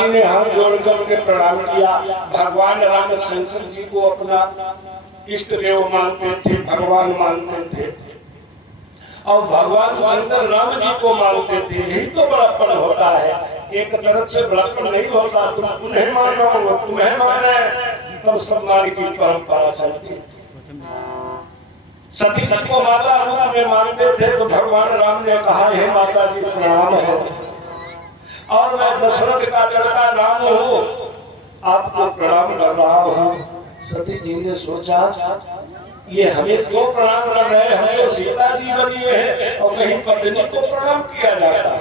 ने हाथ जोड़ करके प्रणाम किया। भगवान राम शंकर जी को अपना इष्ट देव मानते थे, भगवान मानते थे, और भगवान शंकर राम जी को मानते थे। यही तो बड़प्पन होता है, एक तरफ से बड़प्पन नहीं होता, तुम उन्हें मानो तुम्हें माने, तब सम्मान की परंपरा चलती। सती जी को माता रूप में मानते थे तो भगवान राम ने कहा हे माता जी प्रणाम है, और मैं दशरथ का लड़का राम हूँ, आपको प्रणाम कर रहा हूँ। सती जी ने सोचा ये हमें क्यों प्रणाम कर रहे हैं, हम तो सीता जी बनी है और कहीं पत्नी को प्रणाम किया जाता है।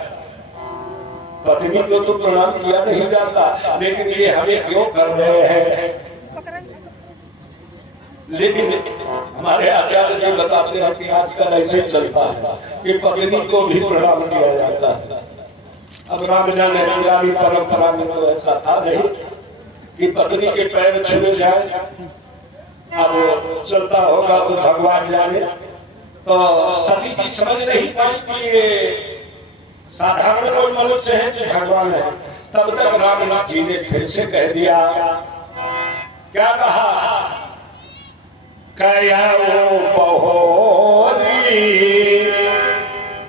पत्नी को तो प्रणाम किया नहीं जाता, लेकिन ये हमें क्यों कर रहे हैं। लेकिन हमारे आचार्य जी बताते हैं कि आजकल ऐसे चलता है कि पत्नी को भी प्रणाम किया जाता है। अब राम जाने पुरानी परंपरा में तो ऐसा था नहीं, कि पत्नी के पैर छुए जाए। अब चलता होगा तो भगवान जाने। तो सती जी समझ नहीं पाई कि ये साधारण कोई मनुष्य है कि भगवान है। तब तक रामनाथ जी ने फिर से कह दिया, क्या कहा, कयाओ बहोरी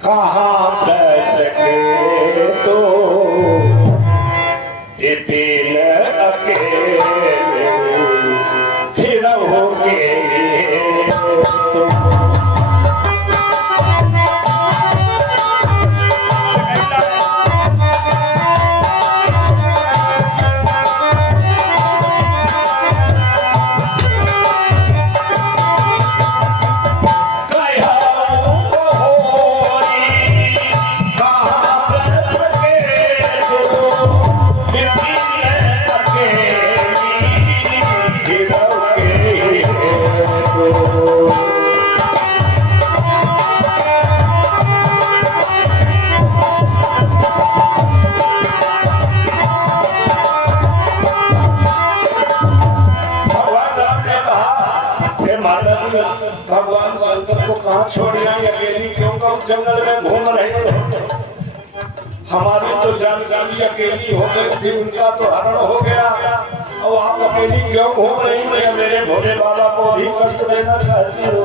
कहाँ बस के तो दिन अकेले फिर होगे तो। भगवान शंकर को कहाँ छोड़ आए, अकेली क्यों कब जंगल में घूम रहे थे। हमारी तो जानकारी अकेली हो गई थी, उनका तो हरण हो गया। अब आप अकेली क्यों घूम रही थे, मेरे भोले बाबा को भी कष्ट देना चाहती हो।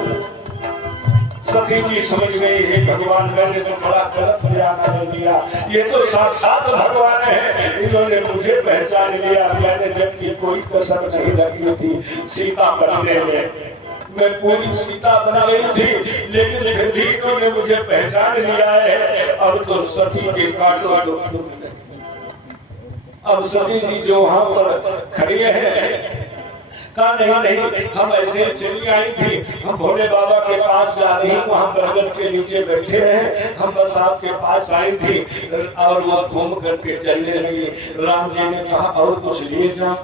सती जी समझ गई, हे भगवान मैंने तो बड़ा गलत बयान ले लिया, ये तो साक्षात भगवान है, इन्होंने मुझे पहचान लिया। मैंने जबकि कोई कसर नहीं रखी थी सीता बनने में, मैं पूरी सीता बन गई थी, लेकिन फिर भी इन्होंने मुझे पहचान लिया है। अब तो सती के काटो दो। अब सती जी जो वहां पर खड़ी है, कहा नहीं, हम ऐसे चली आई थी, हम भोले बाबा के पास जा रही हूँ, वहाँ बरगद के नीचे बैठे हैं, हम बस आपके पास आई थी। और वो घूम करके चलने लगी। राम जी ने कहा और कुछ लिए जाओ।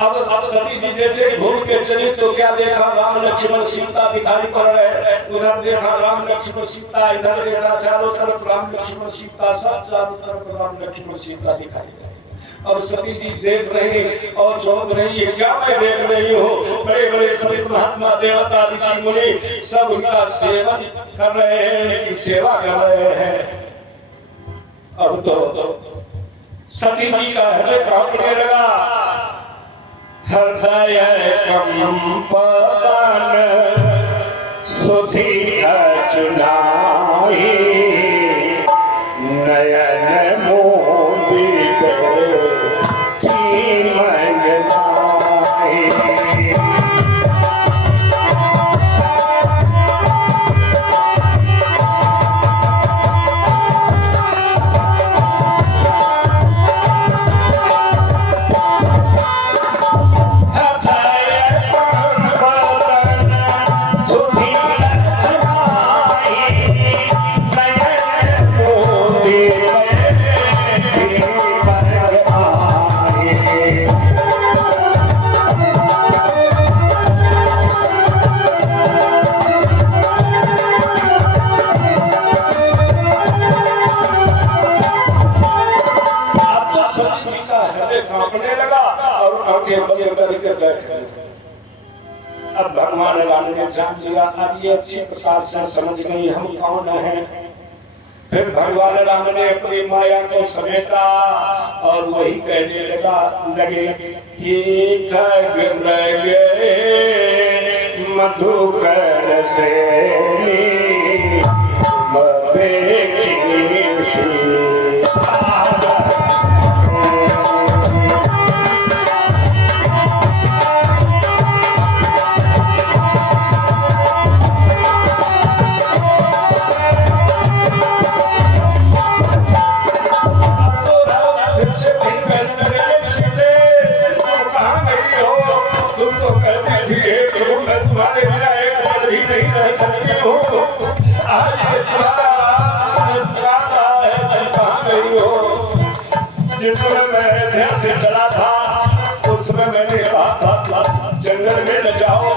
अब सती जी जैसे घूम के चली तो क्या देखा, राम लक्ष्मण सीता दिखाई पड़ रहे। उधर देखा राम लक्ष्मण सीता, इधर देखा चारों तरफ राम लक्ष्मण सीता, सब चारों तरफ राम लक्ष्मण सीता दिखाई दे। अब सती जी देख रही और चौंक रही है, क्या मैं देख रही हूँ, बड़े बड़े सभी महात्मा देवता ऋषि मुनि सब उनका सेवन कर रहे हैं, उनकी सेवा कर रहे हैं। अब तो सती जी का हृदय कांपने लगा, हृदय कंपन सुधी अचनाई, नयन मोदित अब भगवान राम ने जान लिया, अब ये अच्छी प्रकार से समझ गई हम कौन हैं। फिर भगवान राम ने अपनी माया को समेटा और वही कहने लगे कि मधुकर से जिसमें मैं ध्यान से चला था उसमें मैंने कहा था जंगल में न जाओ,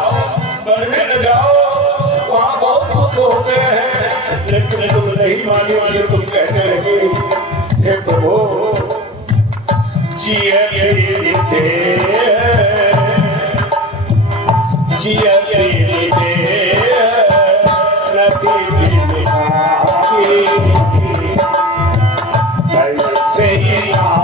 वन में न जाओ, वहाँ बहुत दुख होते हैं, लेकिन तुम नहीं मानी, तुम कहने लगी हे प्रभु जिया प्रीते जिया प्रीते रति बिहारी कैसे याद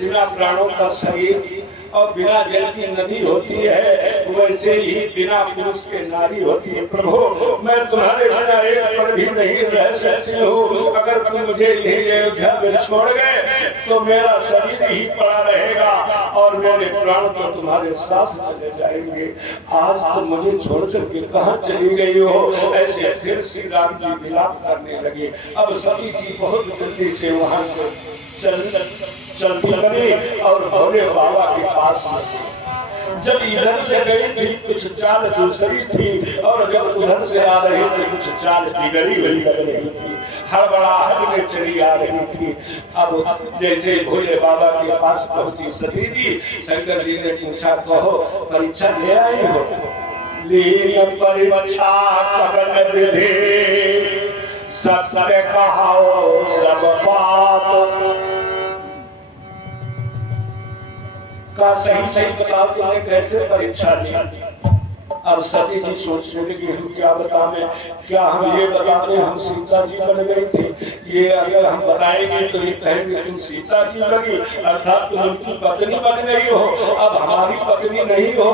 बिना प्राणों का शरीर और बिना जल की नदी होती है, वैसे ही बिना पुरुष के नारी होती है। प्रभु, मैं तुम्हारे बिना एक पल भी नहीं रह सकती हूँ। अगर तुम मुझे यही अयोध्या में छोड़ गए तो मेरा शरीर ही पड़ा रहेगा और मेरे प्राण तो तुम्हारे साथ चले जाएंगे। आज तो मुझे छोड़ करके कहाँ चली गई हो? ऐसे फिर श्री राम जी विलाप करने लगे। अब सती जी बहुत जल्दी से वहां से चलती बनी और भोले बाबा के पास आई। जब इधर से गई थी कुछ चाल दूसरी थी और जब उधर से आ रही थी कुछ चाल बिगड़ी हुई लग रही थी, हड़बड़ाहट में चली आ रही थी। अब जैसे भोले बाबा के पास पहुंची सती जी, शंकर जी ने पूछा, कहो परीक्षा ले आई हो? ले परीक्षा कगन विधि सत्य कहो सब बात का सही बताओ, तुमने कैसे परीक्षा ली? अब सती जी सोचने लगी, हम क्या बताएं, क्या हम ये बताते हम सीता जी बन गई थी? ये अगर हम बताएंगे तो ये कहेंगे तुम सीता जी बनी, अर्थात तुम उनकी पत्नी बन गई हो, अब हमारी पत्नी नहीं हो,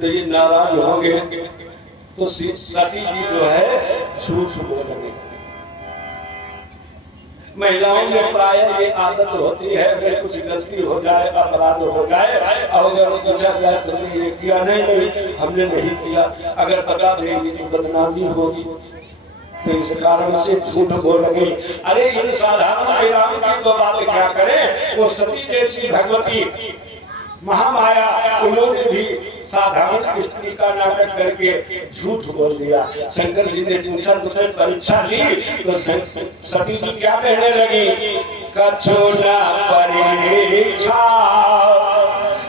तो ये नाराज होंगे। तो सती जी जो है झूठ बोल रही। महिलाओं में प्राय ये आदत होती है, अगर कुछ गलती हो जाए, अपराध हो जाए, और अगर पूछा जाए तुमने ये किया? नहीं, हमने नहीं किया। अगर बता देंगे तो बदनामी होगी, तो इस कारण से झूठ बोल गई। अरे इन साधारण महिलाओं की तो बात क्या करें, वो सती जैसी भगवती महामाया, उन्होंने भी साधारण स्त्री का नाटक करके झूठ बोल दिया। शंकर जी ने पूछा, तुमने परीक्षा ली? तो सती जी क्या कहने लगी, कछु न परीक्षा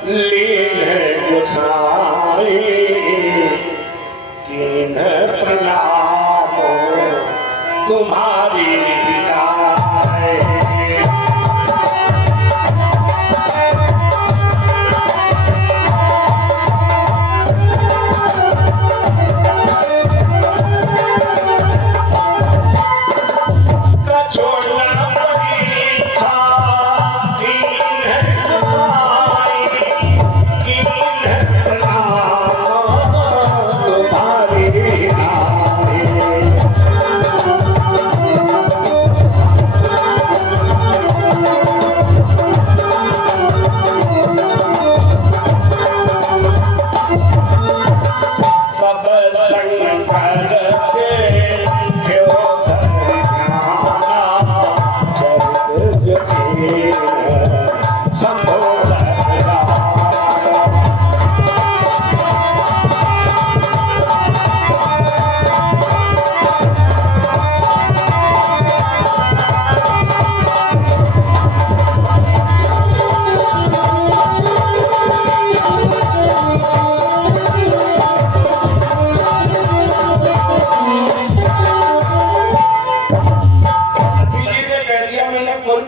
लीन गोसाई, कीन प्रणाम तुम्हारी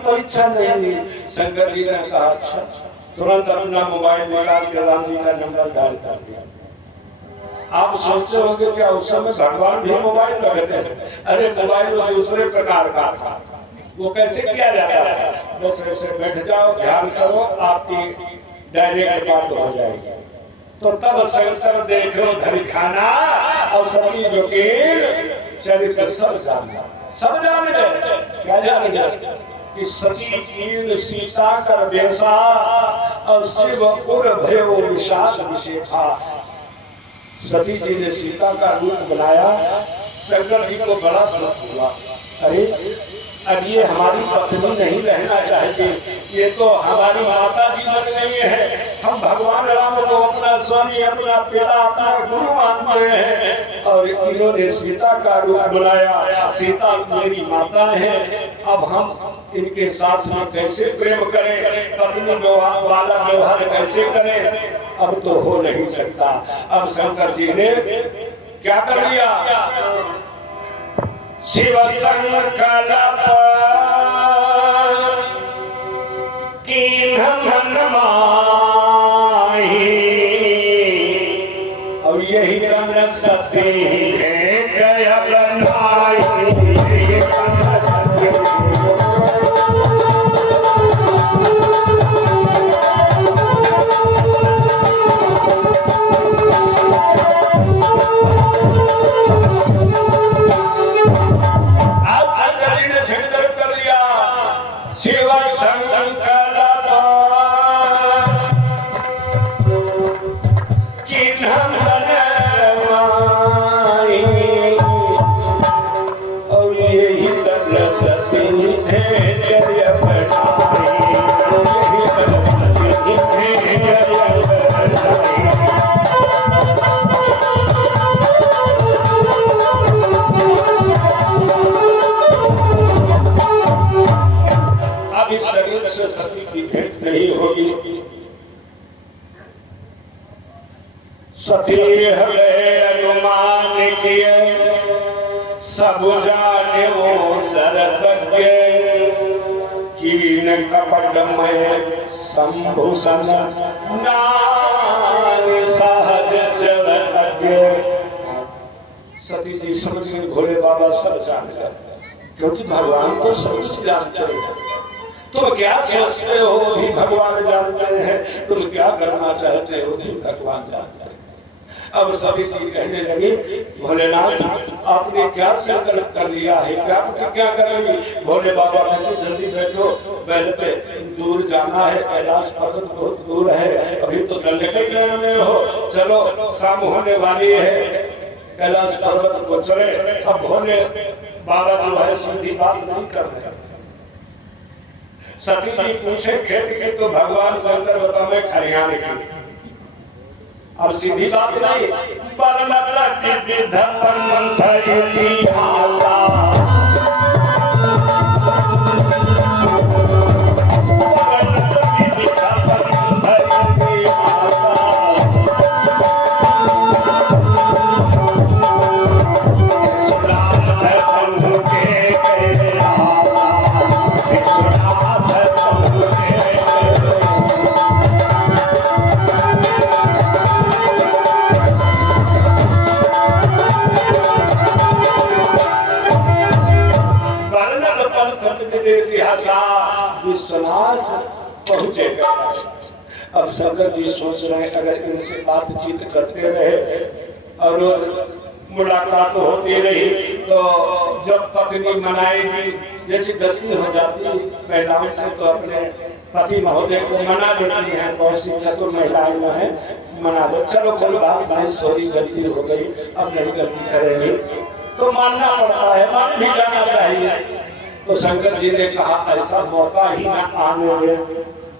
परीक्षा नहीं। शंकर जी ने कहा, अच्छा। तुरंत अपना मोबाइल निकाल के राम जी का नंबर डायल कर दिया। आप सोचते होंगे क्या उस समय भगवान भी मोबाइल रखते हैं? अरे मोबाइल वो दूसरे प्रकार का था। वो कैसे किया जाता है, बस ऐसे बैठ जाओ, ध्यान करो, आपकी डायरेक्ट बात हो जाएगी। तो तब शंकर देखो धरि खाना और सती जो के चरित्र सब जान गए। क्या जान गए कि सती कीन सीता कर बेसा और शिव उर भयो विषाद विशेखा। सती जी ने सीता का रूप बनाया, शंकर जी को बड़ा दुख हुआ। अरे अब ये हमारी पत्नी नहीं रहना चाहती, ये तो हमारी माता जी बन गई है। हम भगवान राम को अपना स्वामी, अपना पिता, अपना गुरु मानते हैं और इन्होंने सीता का रूप बनाया। सीता मेरी माता है, अब हम इनके साथ में कैसे प्रेम करें, पत्नी व्यवहार वाला व्यवहार कैसे करें, अब तो हो नहीं सकता। अब शंकर जी ने क्या कर लिया, शिव संकल्प कीन्ह मन माही और यही तन सती है गया बनाई। शरीर से सती की भेंट नहीं होगी। सती हृदय अनुमान किए सब जाने वो सर्वज्ञ कीन कपट में संभूषण नारी सहज चलज्ञ। सती जी समझ गए भोले बाबा सब जान गए, क्योंकि भगवान तो सब कुछ जानते हैं। तुम क्या सोचते हो भी भगवान जानते हैं, तुम क्या करना चाहते हो भी भगवान जानते हैं। अब सभी जी कहने लगे भोलेनाथ आपने क्या संकल्प कर लिया है, क्या करेंगे। भोले बाबा ने जल्दी बैठो, बैल पे दूर जाना है, कैलाश पर्वत बहुत दूर है, अभी तो गंडकी में हो, चलो शाम होने वाली है, कैलाश पर्वत को चले। अब भोले बाबा जो है सीधी बात नहीं कर रहे। सती जी पूछे खेत की, तो भगवान शंकर बता मैं खरियाने की। अब सीधी बात नहीं, पहुंचे। अब शंकर जी सोच रहे अगर इनसे बातचीत करते रहे और मुलाकात होती रही तो जब पत्नी मनाएगी, जैसी गलती हो जाती महिलाओं से तो अपने पति महोदय को मना देती है, बहुत सी चतुर महिलाएं है, मना दो, चलो कोई बात नहीं, सॉरी गलती हो गई, अब नहीं गलती करेंगे, तो मानना पड़ता है, मान भी जाना चाहिए। तो शंकर जी ने कहा ऐसा मौका ही ना आने दे।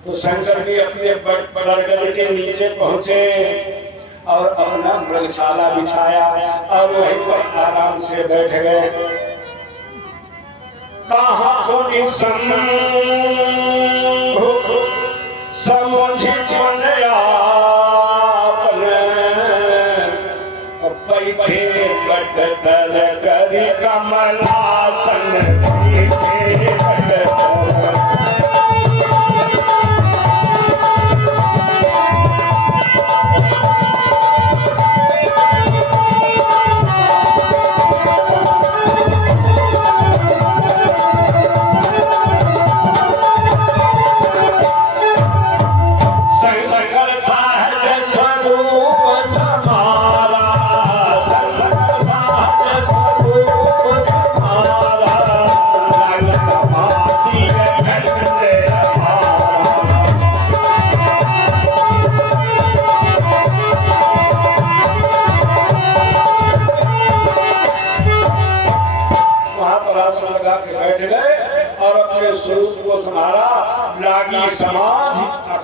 तो शंकर जी अपने बरगद के नीचे पहुंचे और अपना मृगशाला बिछाया और वहीं पर आराम से बैठ गए। कहाँ कोई समझ पैठे कटतल करी कमलासन शंकर सहज स्वरूप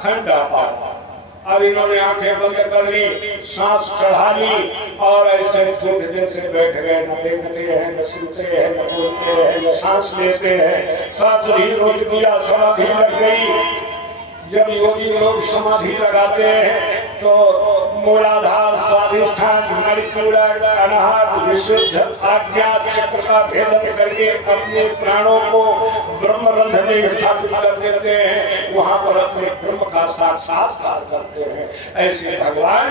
ठंडा पानी। अब इन्होंने आंखें बंद कर ली, सांस चढ़ा ली और ऐसे खुद जैसे बैठ गए, न देखते हैं, न सुनते हैं, न बोलते हैं, न सांस लेते हैं। सांस ही रोक दिया, समाधि लग गई। जब योगी लोग समाधि लगाते हैं तो मूलाधार, स्वाधिष्ठान, मणिपुरक, अनाहत, विशुद्ध आज्ञा चक्र का भेदन करके अपने प्राणों को ब्रह्मरंध्र में स्थापित कर देते हैं। वहां पर अपने ब्रह्म का साक्षात्कार करते हैं। ऐसे भगवान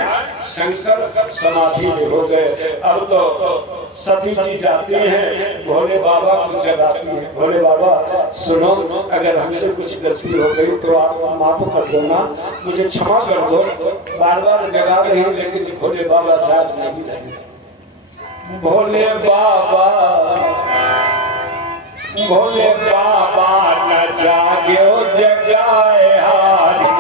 शंकर समाधि में हो गए। अब तो सती जी जाती हैं, भोले बाबा को जगाती हैं, भोले बाबा सुनो, अगर हमसे कुछ गलती हो गई तो आप माफ कर देना, मुझे क्षमा कर दो। बार बार जगा रही हूँ लेकिन भोले बाबा जाग नहीं रहे। भोले बाबा न जाग्यो जगाए हारी।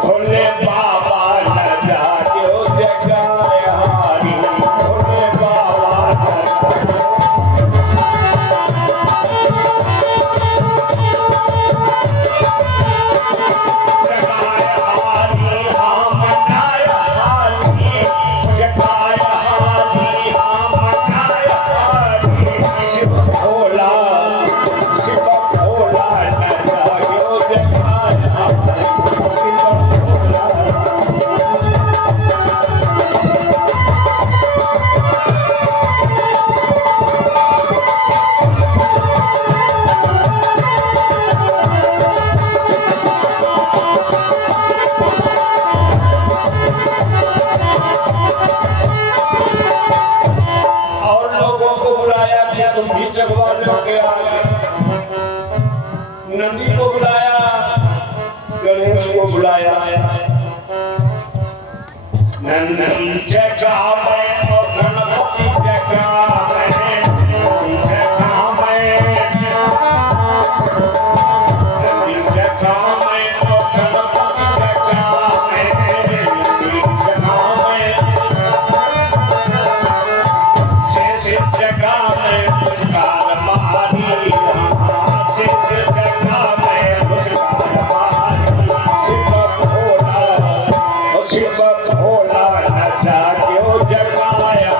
भोले बाबा नंदी को बुलाया, गणेश को बुलाया। नंदी जगह में और गणपति जगह में, नंदी जगह में, नंदी जगह में और गणपति जगह में, नंदी जगह में, शेष जगह में पुचकार मारी। शेष जगह में पुचकार मारी। शिव भोला न जाग्यो जगाया।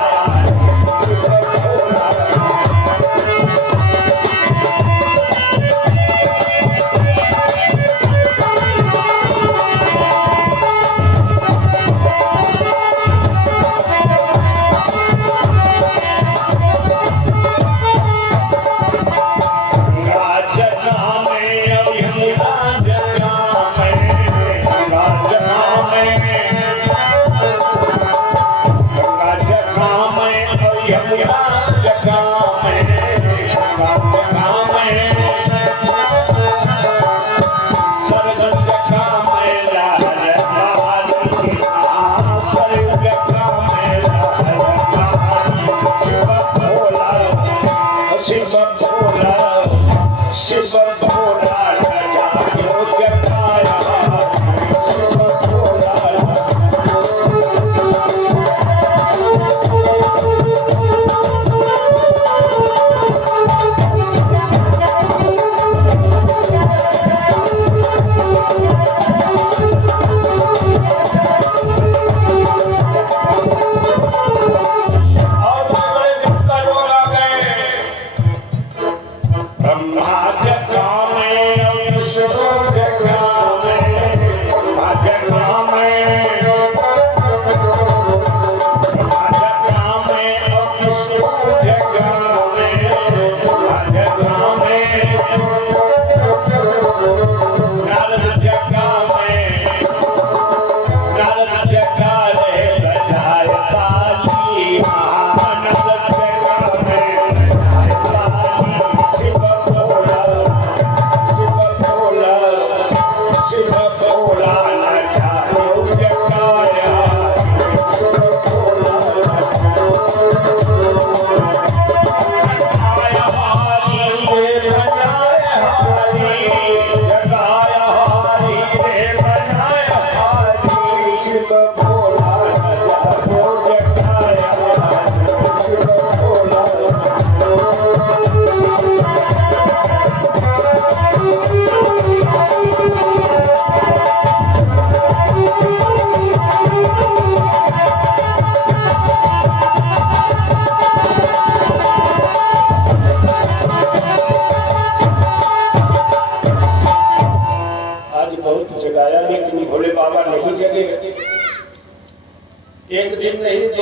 शिव भोला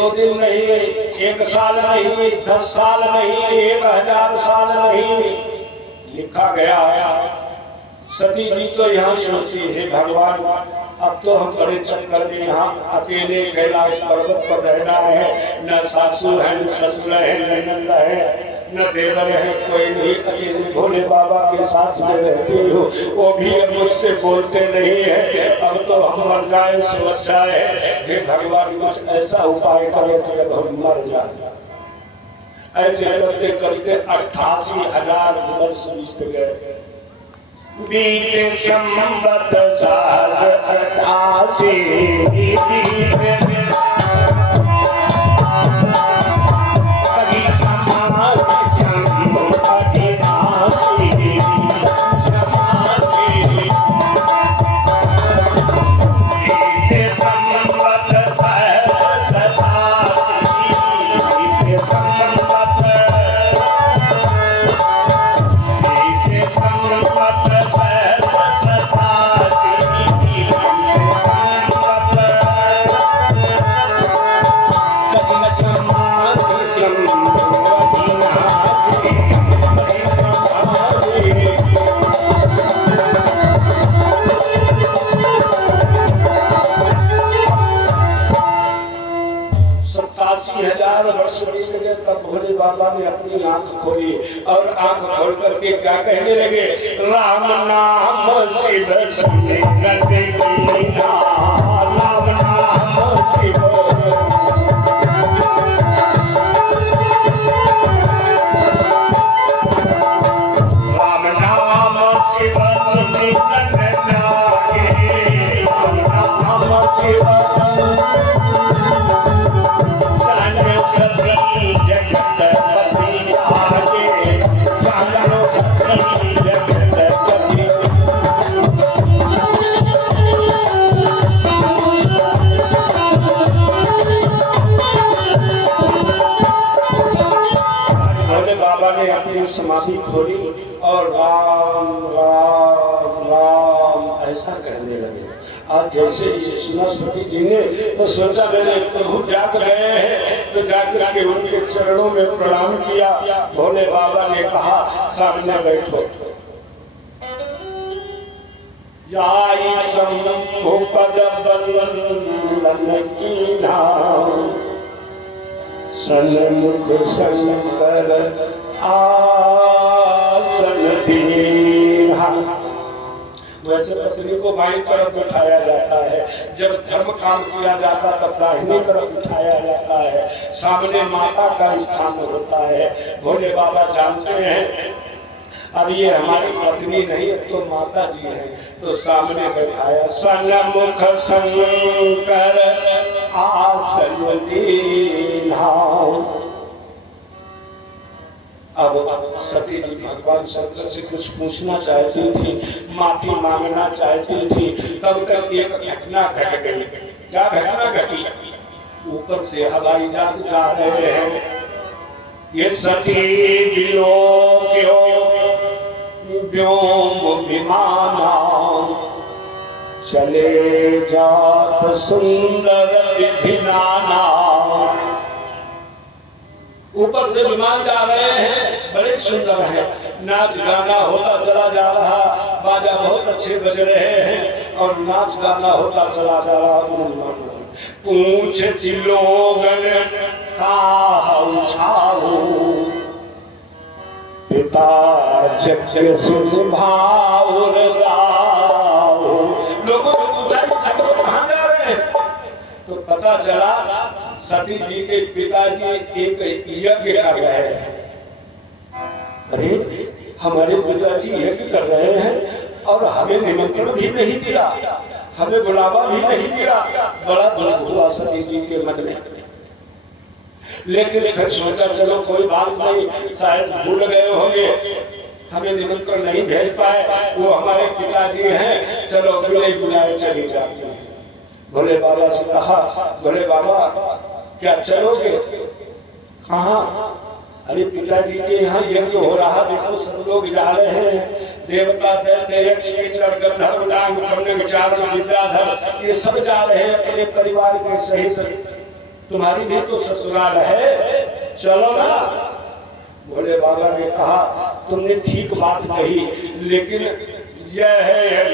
2 दिन नहीं, 1 साल नहीं, 10 साल नहीं, 1000 साल नहीं, लिखा गया। सती जी तो यहाँ सोचती है भगवान अब तो हम बड़े चक्कर में यहाँ अकेले कैलाश पर्वत पर रहना है, न सासू है, न ससुर है, न नंद है, न देवर है, कोई नहीं, अकेले भोले बाबा के साथ में रहती हूँ। वो भी अब मुझसे बोलते नहीं है, अब तो हम मर जाए सो अच्छा है। हे भगवान कुछ ऐसा उपाय करो कि अब हम मर जाए। ऐसे करते करते 88,000 वर्ष बीत गए। बीते संवत सहस्र 88 वर्ष बीत गए। तब भोले बाबा ने अपनी आंख खोली और आंख खोल करके क्या कहने लगे, राम नाम शिव सुने राम नाम शिव, राम नाम शिव सुने नाम शिव सती जगत पति जागे, जानो सती जगत पति। भोले बाबा ने अपनी समाधि खोली और राम राम राम ऐसा कहने लगे। आज जैसे ये सुना सती जी ने तो सोचा मैंने प्रभु जाग गए हैं, तो जाकर के उनके चरणों में प्रणाम किया। भोले बाबा ने कहा सामने बैठो। जाई शंभु पद बल्लन कीन्हा, सन्मुख शंकर आसन दीन्हा। वैसे पत्नी को बाईं तरफ उठाया जाता है, जब धर्म काम किया जाता तब दाहिनी तरफ उठाया जाता है, सामने माता का स्थान होता है। भोले बाबा जानते हैं अब ये हमारी पत्नी नहीं, अब तो माता जी है, तो सामने बैठाया। सन्मुख शंकर आसन दीन्हा। अब सती जी भगवान शंकर से कुछ पूछना चाहती थी, माफी मांगना चाहती थी, तब तक एक घटना घट गई। क्या घटना घटी? ऊपर से हवाई जहाज जा रहे हैं। ये सती व्योम विमाना, चले जात सुंदर विधि नाना। ऊपर से विमान जा रहे हैं, बड़े सुंदर है, नाच गाना होता चला जा रहा, बाजा बहुत अच्छे बज रहे हैं और नाच गाना होता चला जा रहा। पूछ सी लोगन का छाओ, पिता जग सुन भाव जाओ। लोगों से पूछा कि सब लोग कहाँ जा रहे हैं, तो पता चला सती जी के पिताजी एक यज्ञ कर रहे हैं। अरे हमारे पिताजी यज्ञ कर रहे हैं और हमें निमंत्रण भी नहीं दिया, हमें बुलावा भी नहीं दिया। बड़ा दुख हुआ सती जी के मन में, लेकिन फिर सोचा चलो कोई बात नहीं, शायद भूल गए होंगे, हमें निमंत्रण नहीं भेज पाए, वो हमारे पिताजी हैं, चलो बिना बुलाए चली जाती है। भोले बाबा से कहा, भोले बाबा क्या चलोगे? कहाँ? अरे पिताजी के यहाँ यज्ञ हो रहा, देखो सब लोग जा रहे हैं, देवता दैत्य यक्ष किन्नर गंधर्व नाग ब्रह्म विचारण विद्याधर ये सब जा रहे हैं अपने परिवार के सहित। तुम्हारी भी तो ससुराल है, चलो ना। भोले बाबा ने कहा तुमने ठीक बात कही, लेकिन यह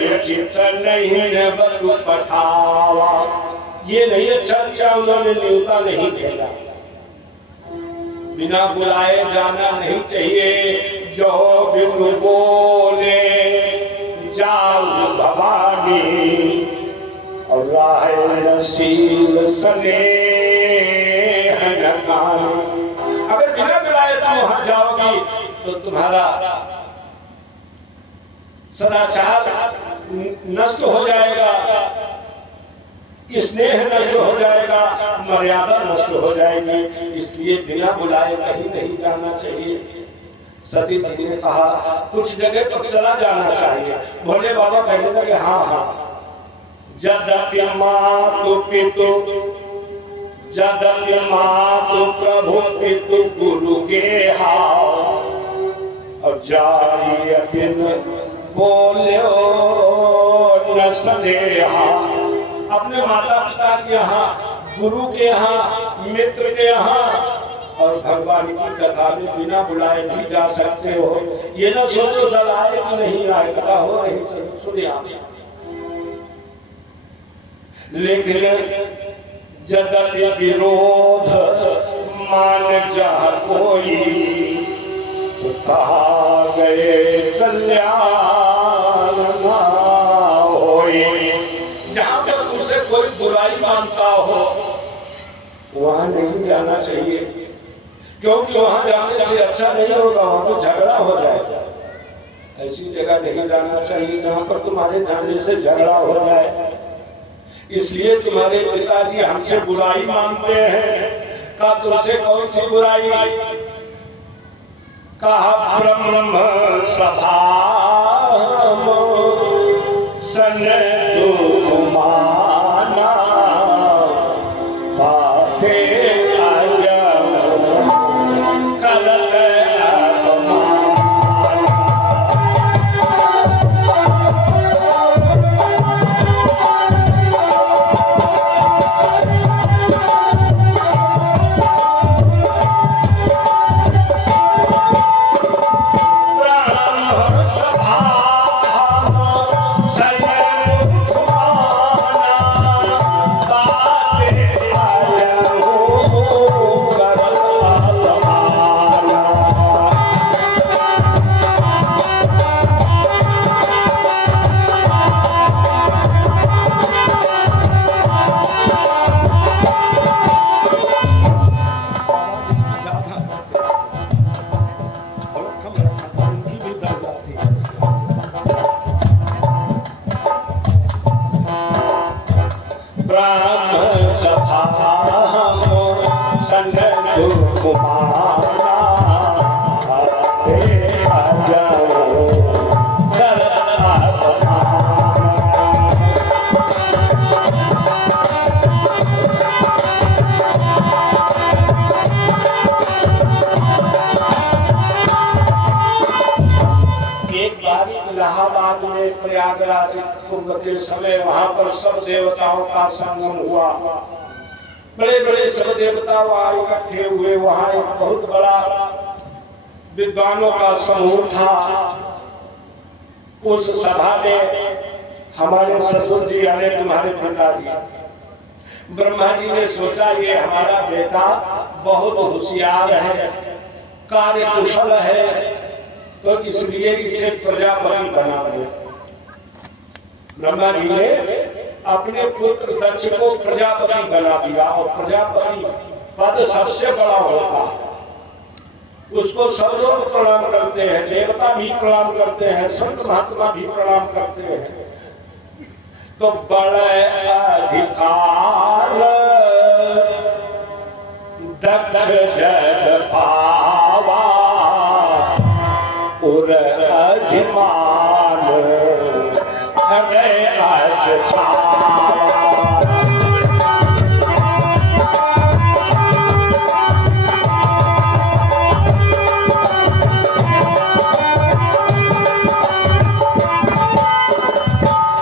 उचित नहीं बतु पठावा, ये नहीं अच्छा किया उन्होंने न्योता नहीं भेजा। बिना बुलाए जाना नहीं चाहिए। जो बिनु बोले जाऊ भवानी, और राह नसीब सने अगर बिना बुलाए तुम वहां जाओगी तो तुम्हारा सदाचार नष्ट हो जाएगा, स्नेह नष्ट हो जाएगा, मर्यादा नष्ट हो जाएगी। इसलिए बिना बुलाए कहीं नहीं जाना चाहिए। सती जी ने कहा कुछ जगह पर चला जाना चाहिए। भोले बाबा कहने लगे हाँ हाँ, जदपि मातु पितु, जदपि मातु प्रभु पितु गुरु के हाव, और जारी बिन बोलो न सनेहा। अपने माता पिता के यहाँ, गुरु के यहाँ, मित्र के यहाँ और भगवान की कथा में बिना बुलाए भी जा सकते हो। ये ना सोचो दल आए कि नहीं आए, कथा हो रही चलो सुनिए आप। लेकिन जदपि विरोध मान जा कोई, तो कहा गए कल्याण ना होई। जहां पर तुमसे कोई बुराई मानता हो वहां नहीं जाना चाहिए, क्योंकि वहां जाने से अच्छा नहीं होगा, वहां तो झगड़ा हो जाएगा। ऐसी जगह नहीं जाना चाहिए जहां पर तुम्हारे जाने से झगड़ा हो जाए। इसलिए तुम्हारे पिताजी हमसे बुराई मानते हैं। कहा तुमसे कौन सी बुराई? कहा ब्रह्म सभा सन माना, पापे करत प्रयागराज कुंभ के समय वहां पर सब देवताओं का संगम हुआ। बड़े बड़े सब देवता वहां इकट्ठे हुए। वहां एक बहुत बड़ा विद्वानों का समूह था। उस सभा में हमारे ससुर जी यानी तुम्हारे पिताजी ब्रह्मा जी ने सोचा ये हमारा बेटा बहुत होशियार है, कार्य कुशल है, तो इसलिए इसे प्रजापति बना दो। ब्रह्मा जी ने अपने पुत्र दक्ष को प्रजापति बना दिया। और प्रजापति पद सबसे बड़ा होता है, उसको सब लोग प्रणाम करते हैं, देवता भी प्रणाम करते हैं, संत महात्मा भी प्रणाम करते हैं। तो बड़े अधिकार दक्ष जग पावा, उर अभिमान हृदय आस छावा।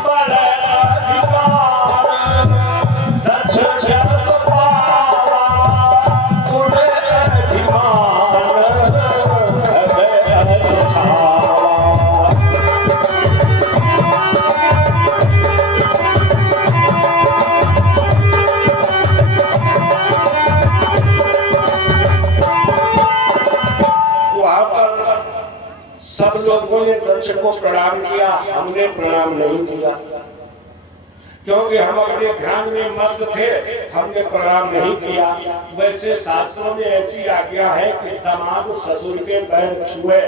बड़े अधिकार दक्ष जग पावा, लोगों ने दक्ष को प्रणाम किया, हमने प्रणाम नहीं किया क्योंकि हम अपने ध्यान में मस्त थे, हमने प्रणाम नहीं किया। वैसे शास्त्रों में ऐसी आज्ञा है कि दामाद ससुर के पैर छुए,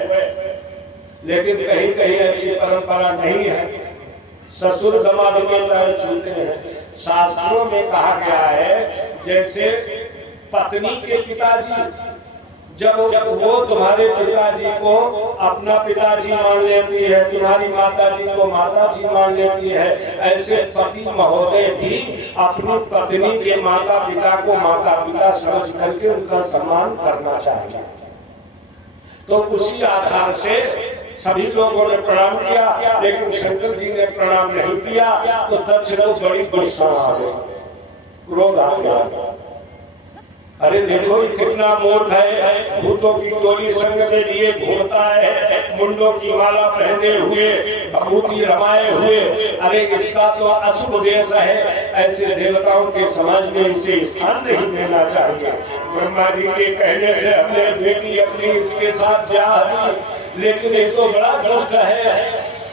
लेकिन कहीं कहीं ऐसी परंपरा नहीं है, ससुर दामाद के पैर छूते हैं। शास्त्रों में कहा गया है जैसे पत्नी के पिताजी जब वो तुम्हारे पिताजी को अपना पिताजी मान लेती है, तुम्हारी माताजी को माताजी मान लेती है, ऐसे पति महोदय भी अपनी पत्नी के माता पिता को माता पिता समझ करके उनका सम्मान करना चाहिए। तो उसी आधार से सभी लोगों ने प्रणाम किया, लेकिन शंकर जी ने प्रणाम नहीं किया तो दक्ष को बड़ी गुस्सा आ गई, क्रोध आ गया। अरे देखो ये कितना मूर्ख है, भूतों की टोली संग में लिए घूमता है, मुंडों की माला पहने हुए, भभूति रमाए हुए, अरे इसका तो अशुभ देश है, ऐसे देवताओं के समाज में इसे स्थान नहीं देना चाहिए। ब्रह्मा जी के कहने से हमने बेटी अपनी इसके साथ ब्याह दी, लेकिन ये तो बड़ा दुष्ट है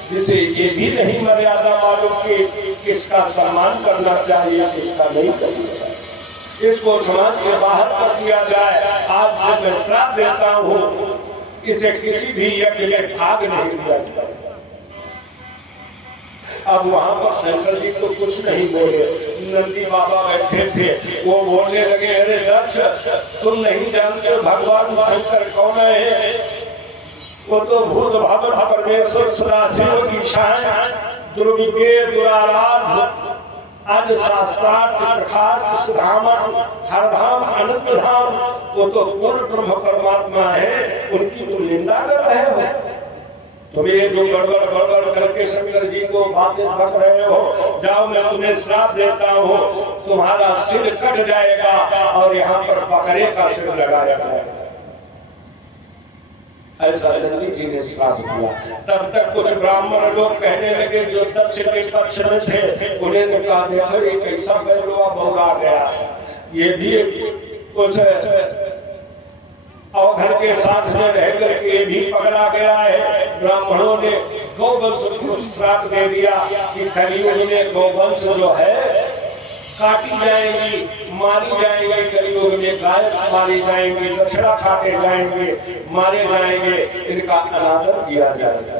जिसे ये भी नहीं मर्यादा मालूम कि किसका सम्मान करना चाहिए किसका नहीं करना चाहिए, इसको समाज से बाहर कर दिया जाए। आज से मैं श्राप देता हूँ, इसे किसी भी यज्ञ में भाग नहीं दिया जाए। अब वहां पर शंकर जी तो कुछ नहीं बोले, नंदी बाबा बैठे थे, वो बोलने लगे अरे दक्ष तुम नहीं जानते भगवान शंकर कौन है, वो तो भूत भावन परमेश्वर सदाशिव ईशान दुर्विज्ञ दुराराध आज शास्त्रार्थ प्रखार्थ सुधाम हरधाम अनुग्रधाम, वो तो पूर्ण ब्रह्म परमात्मा है, उनकी तुम निंदा कर रहे हो। तुम ये जो गड़बड़ करके शंकर जी को बातें बक रहे हो, जाओ मैं तुम्हें श्राप देता हूँ, तुम्हारा सिर कट जाएगा और यहाँ पर बकरे का सिर लगाया जाएगा। ऐसा नंदी जी ने श्राप दिया। तब तक कुछ ब्राह्मण लोग कहने लगे जो दक्ष के पक्ष में थे, उन्हें कहा देखो ये कैसा बैलवा बौरा गया है, ये भी कुछ अवघर के साथ में रह करके भी पकड़ा गया है। ब्राह्मणों ने गौवंश को श्राप दे दिया कि कलियुग में गौवंश जो है काटी जाएंगी, मारी जाएंगे, कलियुग में गाय मारी जाएंगी, बछड़ा काटे जाएंगे, मारे जाएंगे, इनका अनादर किया जाएगा।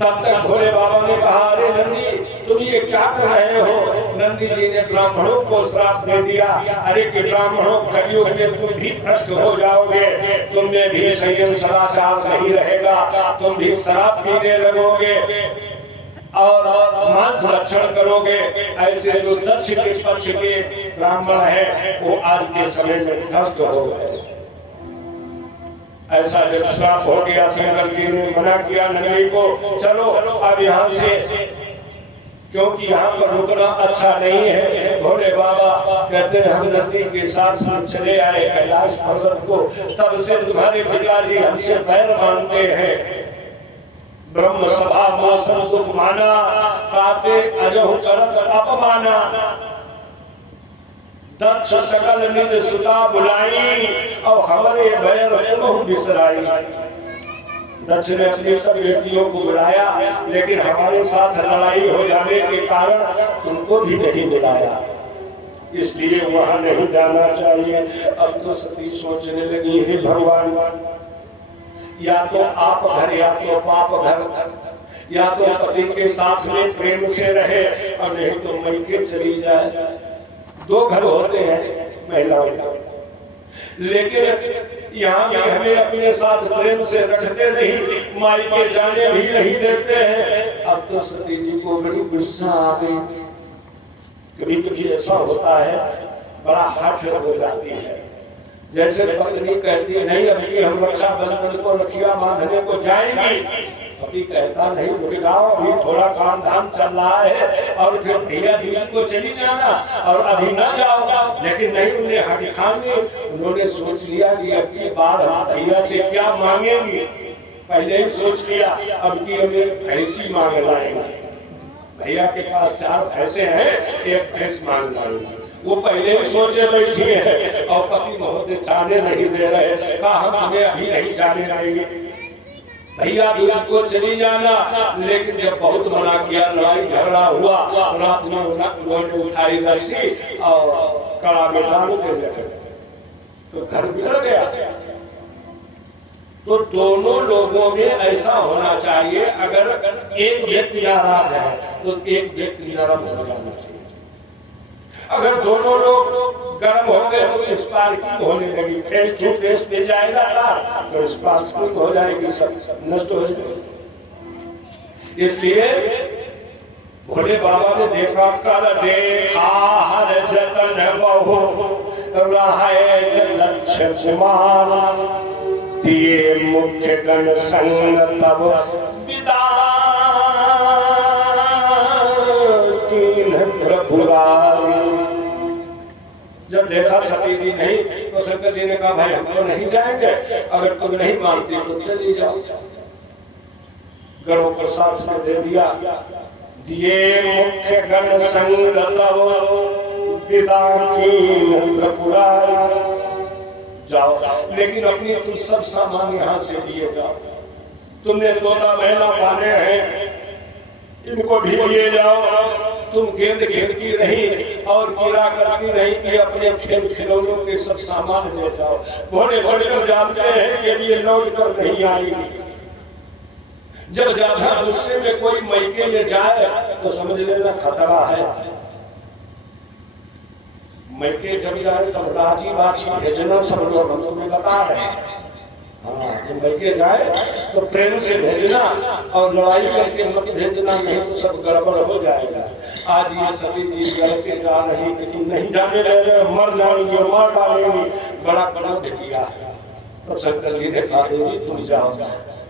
तब तक भोले बाबा ने कहा अरे नंदी तुम ये क्या कर रहे हो। नंदी जी ने ब्राह्मणों को श्राप दे दिया, अरे कि ब्राह्मणों कलियुग में तुम भी भ्रष्ट हो जाओगे, तुम में भी संयम सदाचार नहीं रहेगा, तुम भी शराब पीने लगोगे और मांस भक्षण करोगे। ऐसे जो दक्ष के पक्ष के ब्राह्मण हैं वो आज के समय में भ्रष्ट हो गए। ऐसा जब श्राप हो गया, शंकर जी ने मना किया नंदी को चलो अब यहाँ से, क्योंकि यहाँ पर रुकना अच्छा नहीं है। भोले बाबा कहते हैं हम नंदी के साथ चले आए कैलाश पर्वत को, तब से तुम्हारे पिताजी हमसे पैर मांगते हैं। ब्रह्म सभा मौसम दुख माना, ताते अजहु करत अपमाना, दक्ष सकल निज सुता बुलाई, और हमारे बैर पुनः बिसराई। दक्ष ने अपनी सब बेटियों को बुलाया, लेकिन हमारे साथ लड़ाई हो जाने के कारण उनको भी नहीं बुलाया, इसलिए वहां नहीं जाना चाहिए। अब तो सती सोचने लगी है भगवान या तो आप घर या तो पाप घर, या तो पति के साथ में प्रेम से रहे और नहीं तो मैके चली जाए। दो घर होते हैं महिलाओं का, लेकिन यहाँ भी हमें अपने साथ प्रेम से रखते नहीं, मायके जाने भी नहीं देते हैं। अब तो सती जी को बड़ी गुस्सा आ गई। कभी कभी ऐसा होता है बड़ा हठ हो जाती है, जैसे पत्नी कहती है नहीं अभी हम रक्षाबंधन को रखिया बांधने को जाएंगे, पति कहता नहीं रुक जाओ अभी थोड़ा काम धाम चल रहा है, और फिर भैया दीदी को चली जाना और अभी न जाओ। लेकिन नहीं, उन्हें हट खाने, उन्होंने सोच लिया कि अब की बार हम भैया से क्या मांगेंगे, पहले ही सोच लिया अब की हमें भैंसी मांग लाएंगे, भैया के पास 4 भैंसे हैं, एक भैंस मांग लाएंगे। वो पहले ही सोचे बैठी है और पति महोदय जाने नहीं दे रहे। कहा हम हमें अभी नहीं जाने देंगे भैया, को चली जाना। लेकिन जब बहुत मना किया, लड़ाई झगड़ा हुआ, रात में उन्होंने उठाई रस्सी और कड़ा में डाल के लगे तो घर बिगड़ गया। तो दोनों लोगों में ऐसा होना चाहिए, अगर एक व्यक्ति नाराज है तो एक व्यक्ति नरम हो जाना चाहिए। अगर दोनों लोग गर्म हो गए तो स्पार्किंग होने लगी, फेस टू फेस मिल जाएगा तो स्पार्किंग हो जाएगी, सब नष्ट हो जाएगी। इसलिए भोले बाबा ने देखा, कर देखा हर जतन बहु रहे लक्ष्य कुमार, दिए मुख्य गण संग तब विदा जब देखा सती जी नहीं तो शंकर जी ने कहा भाई हम तो नहीं जाएंगे, अगर तुम नहीं मानती तो चली जाओ। गणों को साथ में दे दिया, दिए मुख्य गण संग तब विदा जाओ, लेकिन अपनी तुम सब सामान यहाँ से लिए जाओ। तुमने तोता मैना पाले हैं, इनको भी लिए जाओ। तुम गेंद खेलती रही और कीड़ा करती रही कि अपने खेल खिलौनों के सब सामान ले जाओ। भोले शंकर जानते हैं कि ये लौट कर नहीं आएगी। जब ज्यादा गुस्से में कोई मैके में जाए तो समझ लेना खतरा है। मैके जब जाए तब राजी बाजी भेजना, सब लोग हम तुम्हें बता रहे हैं। हाँ, जब मैके जाए तो प्रेम से भेजना और लड़ाई करके मत भेजना, नहीं तो सब गड़बड़ हो जाएगा। आज ये सभी जी करके जा रही, लेकिन नहीं जाने दे रहे, मर जाएंगे, मार डालेंगे, बड़ा क्रोध किया। तो शंकर जी ने कहा देवी तुम जाओ,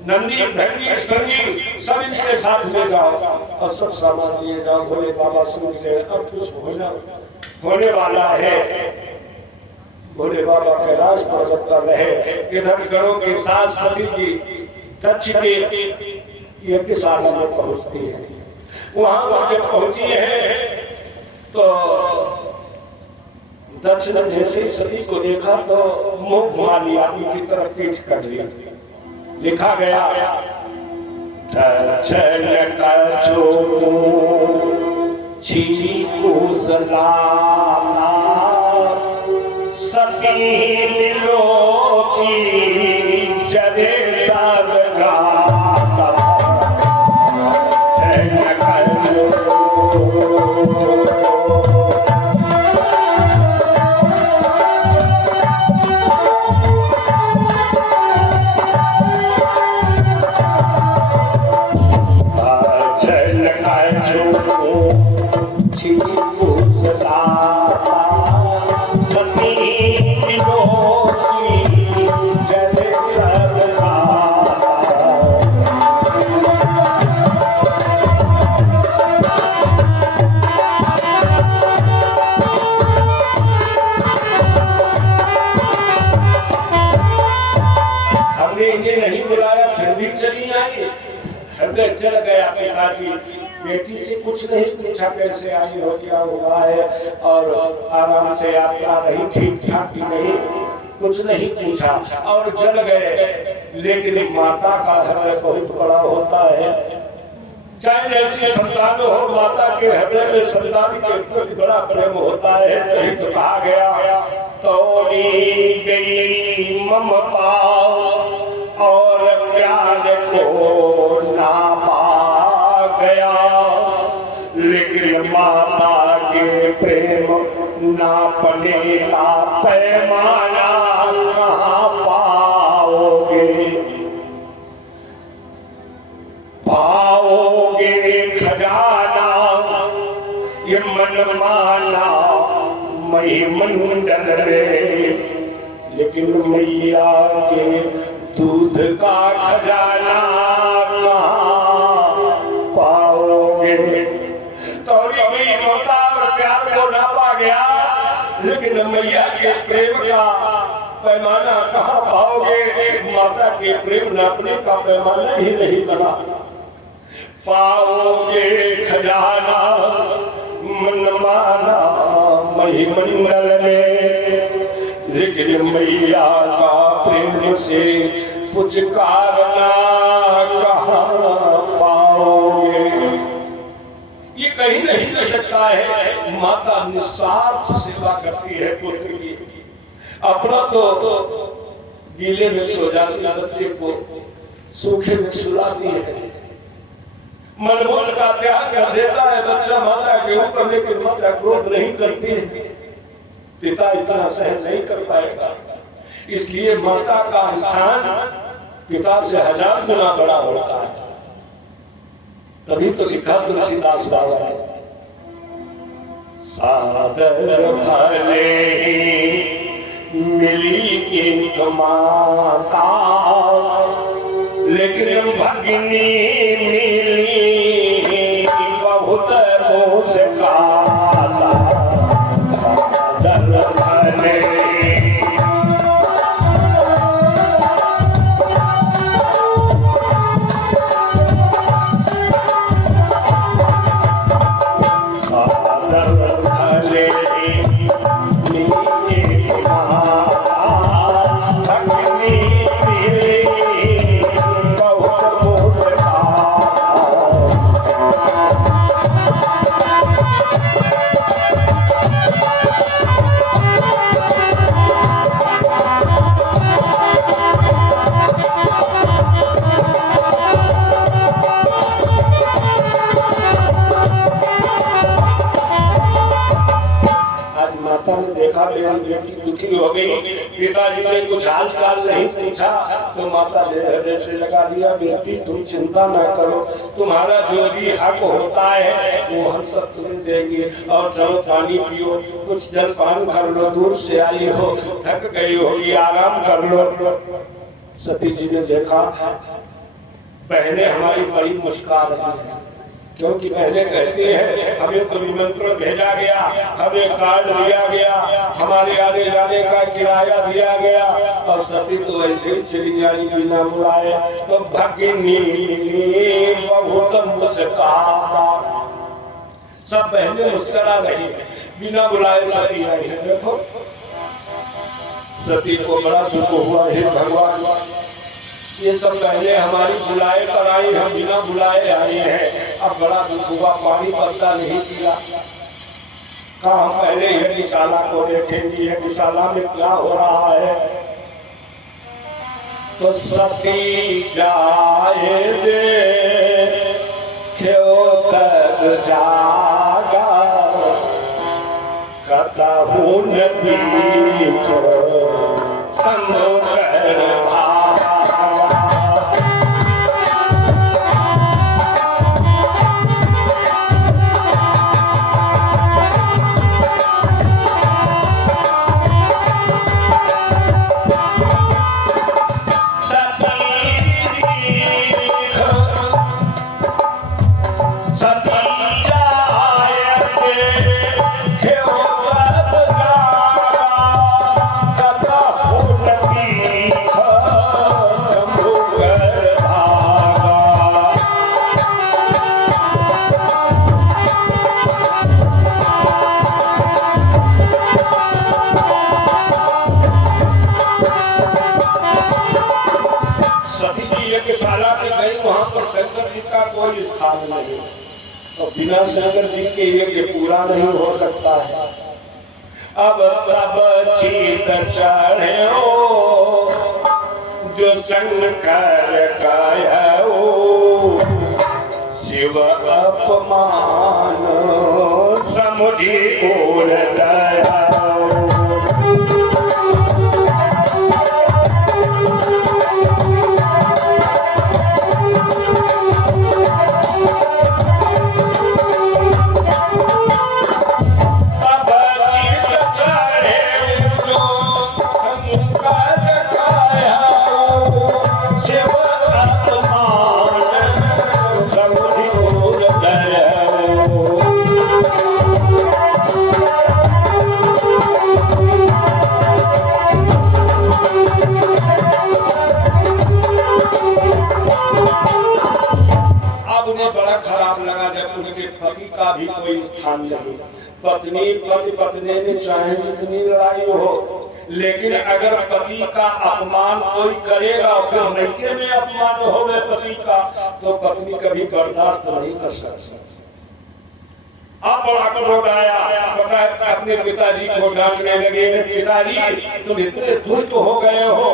नंदी भैरवी संगी सब इनके साथ में जाओ और सब सामान लिए जाओ। भोले बाबा सुन के अब कुछ होने वाला है। भोले बाबा कैलाश पर्वत पर रहे, इधर गणों के साथ सती जी दक्ष के यज्ञशाला में पहुंचती है। वहां जब पहुंची है तो दक्ष ने जैसे सती को देखा तो मुंह घुमा लिया, उनकी तरफ पीठ कर लिया। लिखा गया सती मिलो की जरे सब गाता हृदय जल गया। पिताजी बेटी से कुछ नहीं पूछा कैसे आई हो, क्या हुआ है, और आराम से यात्रा रही, ठीक ठाक ही नहीं, कुछ नहीं पूछा और जल गए। लेकिन माता का हृदय बहुत बड़ा होता है, चाहे जैसी संतान हो, माता के हृदय में संतान के प्रति बड़ा प्रेम होता है। तभी तो कहा गया तोड़ी गई ममता और प्यार को ना पा गया, लेकिन माता के प्रेम नापने का पैमाना कहाँ पाओगे। पाओगे खजाना ये मन माना महिमंडल में, लेकिन मैया के दूध का खजाना कहाँ पाओगे। तोड़ी गई ममता और प्यार को नापा गया, लेकिन मैया के प्रेम का पैमाना कहाँ पाओगे। माता के प्रेम नापने का पैमाना ही नहीं बना। पाओगे खजाना मन माना मंडल में, लेकिन मैया का प्रेम से पुचकारना कहाँ पाओगे। ये कहीं नहीं कर सकता है। माता निस्वार्थ सेवा करती है पुत्र की। अपना तो गीले में सो जाती है, बच्चे को सूखे में सुलाती है, मनमोहन का त्याग कर देता है बच्चा माता के ऊपर, लेकिन माता क्रोध नहीं करती है। पिता इतना सहन नहीं कर पाएगा, इसलिए माता का स्थान पिता से 1000 गुना बड़ा होता है। तभी तो लिखा तुलसीदास बाबा ने, सादर भले मिली एक माता, लेकिन भगिनी मिली बहुत मुस्काता। सादर भले बेटी दुखी हो गई। पिताजी ने कुछ हाल चाल नहीं पूछा तो माता ने हृदय से लगा दिया, बेटी तुम चिंता ना करो, तुम्हारा जो भी हक होता है वो हम सब तुम्हें देंगे। और चलो पानी पियो, कुछ जल पान कर लो, दूर से आई हो, थक गई होगी, आराम कर लो। सती जी ने देखा बहनें हमारी बड़ी मुस्कुरा रही है, क्योंकि पहले कहते हैं हमें तो निमंत्रण भेजा गया, हमें कार्ड दिया गया, हमारे आने जाने का किराया दिया गया, और सती तो ऐसे ही चली जाए बिना बुलाए। तो भगिनी बहुत मुस्कुराता, सब बहनें मुस्कुरा रही है, बिना बुलाए सती आई है। देखो सती को बड़ा दुख हुआ, हे भगवान ये सब पहले हमारी बुलाए पर आई, हम बिना बुलाए आए हैं, अब बड़ा दुख हुआ, पानी पत्ता नहीं पिया। कहा हम पहले यज्ञशाला को देखेंगे, यज्ञशाला में क्या हो रहा है। तो सती जाए दे क्यों तक जागा, कतहु नदी को संकर कोई स्थान नहीं, तो बिना शंकर जी के ये पूरा नहीं हो सकता है। अब तब चीत चढ़े जो शंकर कहओ, शिव अपमान समझी और दया। भी कोई स्थान नहीं, पत्नी पति पत्नी में चाहे जितनी लड़ाई हो, लेकिन अगर पति का अपमान कोई करेगा फिर नैके में अपमान हो गए पति का, तो पत्नी कभी बर्दाश्त नहीं कर सकती। अब बड़ा क्रोध आया, अपने पिताजी को डांटने लगे, पिताजी तुम इतने दुष्ट हो गए हो,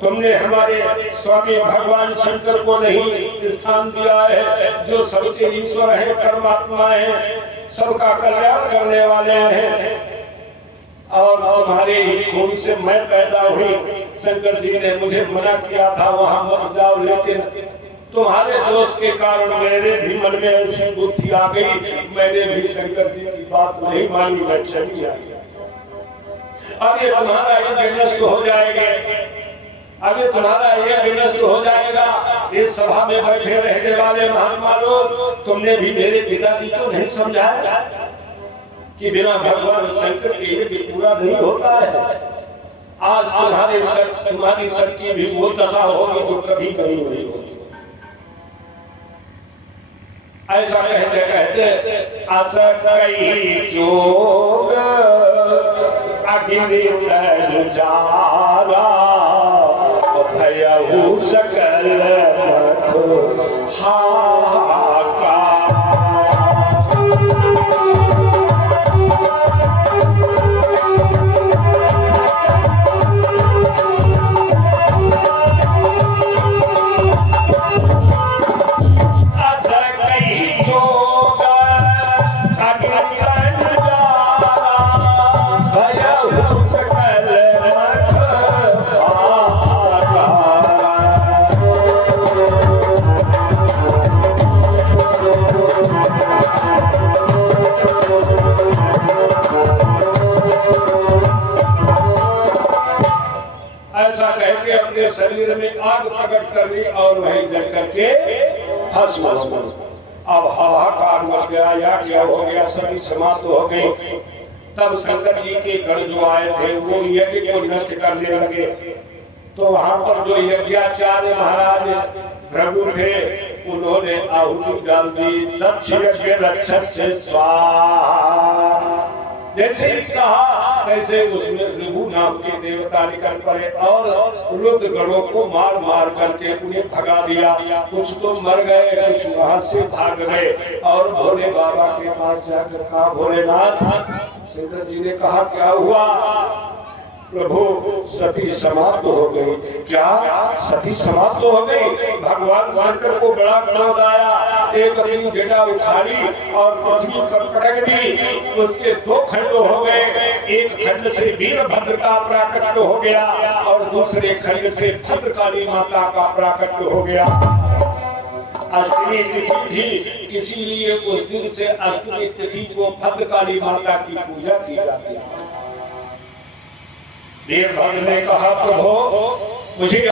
तुमने हमारे स्वामी भगवान शंकर को नहीं स्थान दिया है, जो सबके ईश्वर है, परमात्मा है, सबका कल्याण करने वाले हैं, और तुम्हारे ही खून से मैं पैदा हुई। शंकर जी ने मुझे मना किया था वहां मत जाओ, लेकिन तुम्हारे दोष के कारण मेरे भी मन में ऐसी बुद्धि आ गई, मैंने भी शंकर जी की बात नहीं मानी, मैं चली आई। अब ये तुम्हारा यज्ञ नष्ट हो जाएगा, अब ये तुम्हारा यज्ञ नष्ट हो जाएगा। इस सभा में बैठे रहने वाले महात्मा लोग, तुमने भी मेरे पिताजी को नहीं समझाया कि बिना भगवान शंकर के यज्ञ पूरा नहीं होता है। आज तुम्हारी सर की भी वो दशा होगी जो कभी नहीं हुई होगी। ऐसा कहते कहते असकई जोग अग्नि तन जाला, भयहु सकल हाहाकार। ऐसा कह के अपने शरीर में आग प्रकट कर ली और वहीं जल करके भस्म हो गई। अब हाहाकार मच गया, या क्या हो गया, सभी समाप्त हो गई। तब शंकर जी के गण जो आए थे वो यज्ञ को नष्ट करने लगे। तो वहां पर जो यज्ञाचार्य महाराज प्रभु थे, उन्होंने आहुति डाल दी, दक्ष यज्ञ रक्षस्य स्वाहा। जैसे ही कहा तैसे उसमें ऋभु नाम के देवता निकल पड़े और रुद्र गणों को मार मार करके उन्हें भगा दिया। कुछ तो मर गए, कुछ वहां से भाग गए और भोले बाबा के पास जाकर कहा, भोलेनाथ, शंकर जी ने कहा क्या हुआ? प्रभु सती समाप्त हो गई। क्या सती समाप्त हो गई? भगवान शंकर को बड़ा क्रोध आया, एक अपनी जटा उखाड़ी और पृथ्वी पर पटक दी। उसके दो खंड हो गए, एक खंड से वीरभद्र का प्राकट्य हो गया और दूसरे खंड से भद्रकाली माता का प्राकट्य हो गया। अष्टमी तिथि थी, इसीलिए उस दिन से अष्टमी तिथि को भद्रकाली माता की पूजा की जाती है। वीरभद्र ने कहा, प्रभु मुझे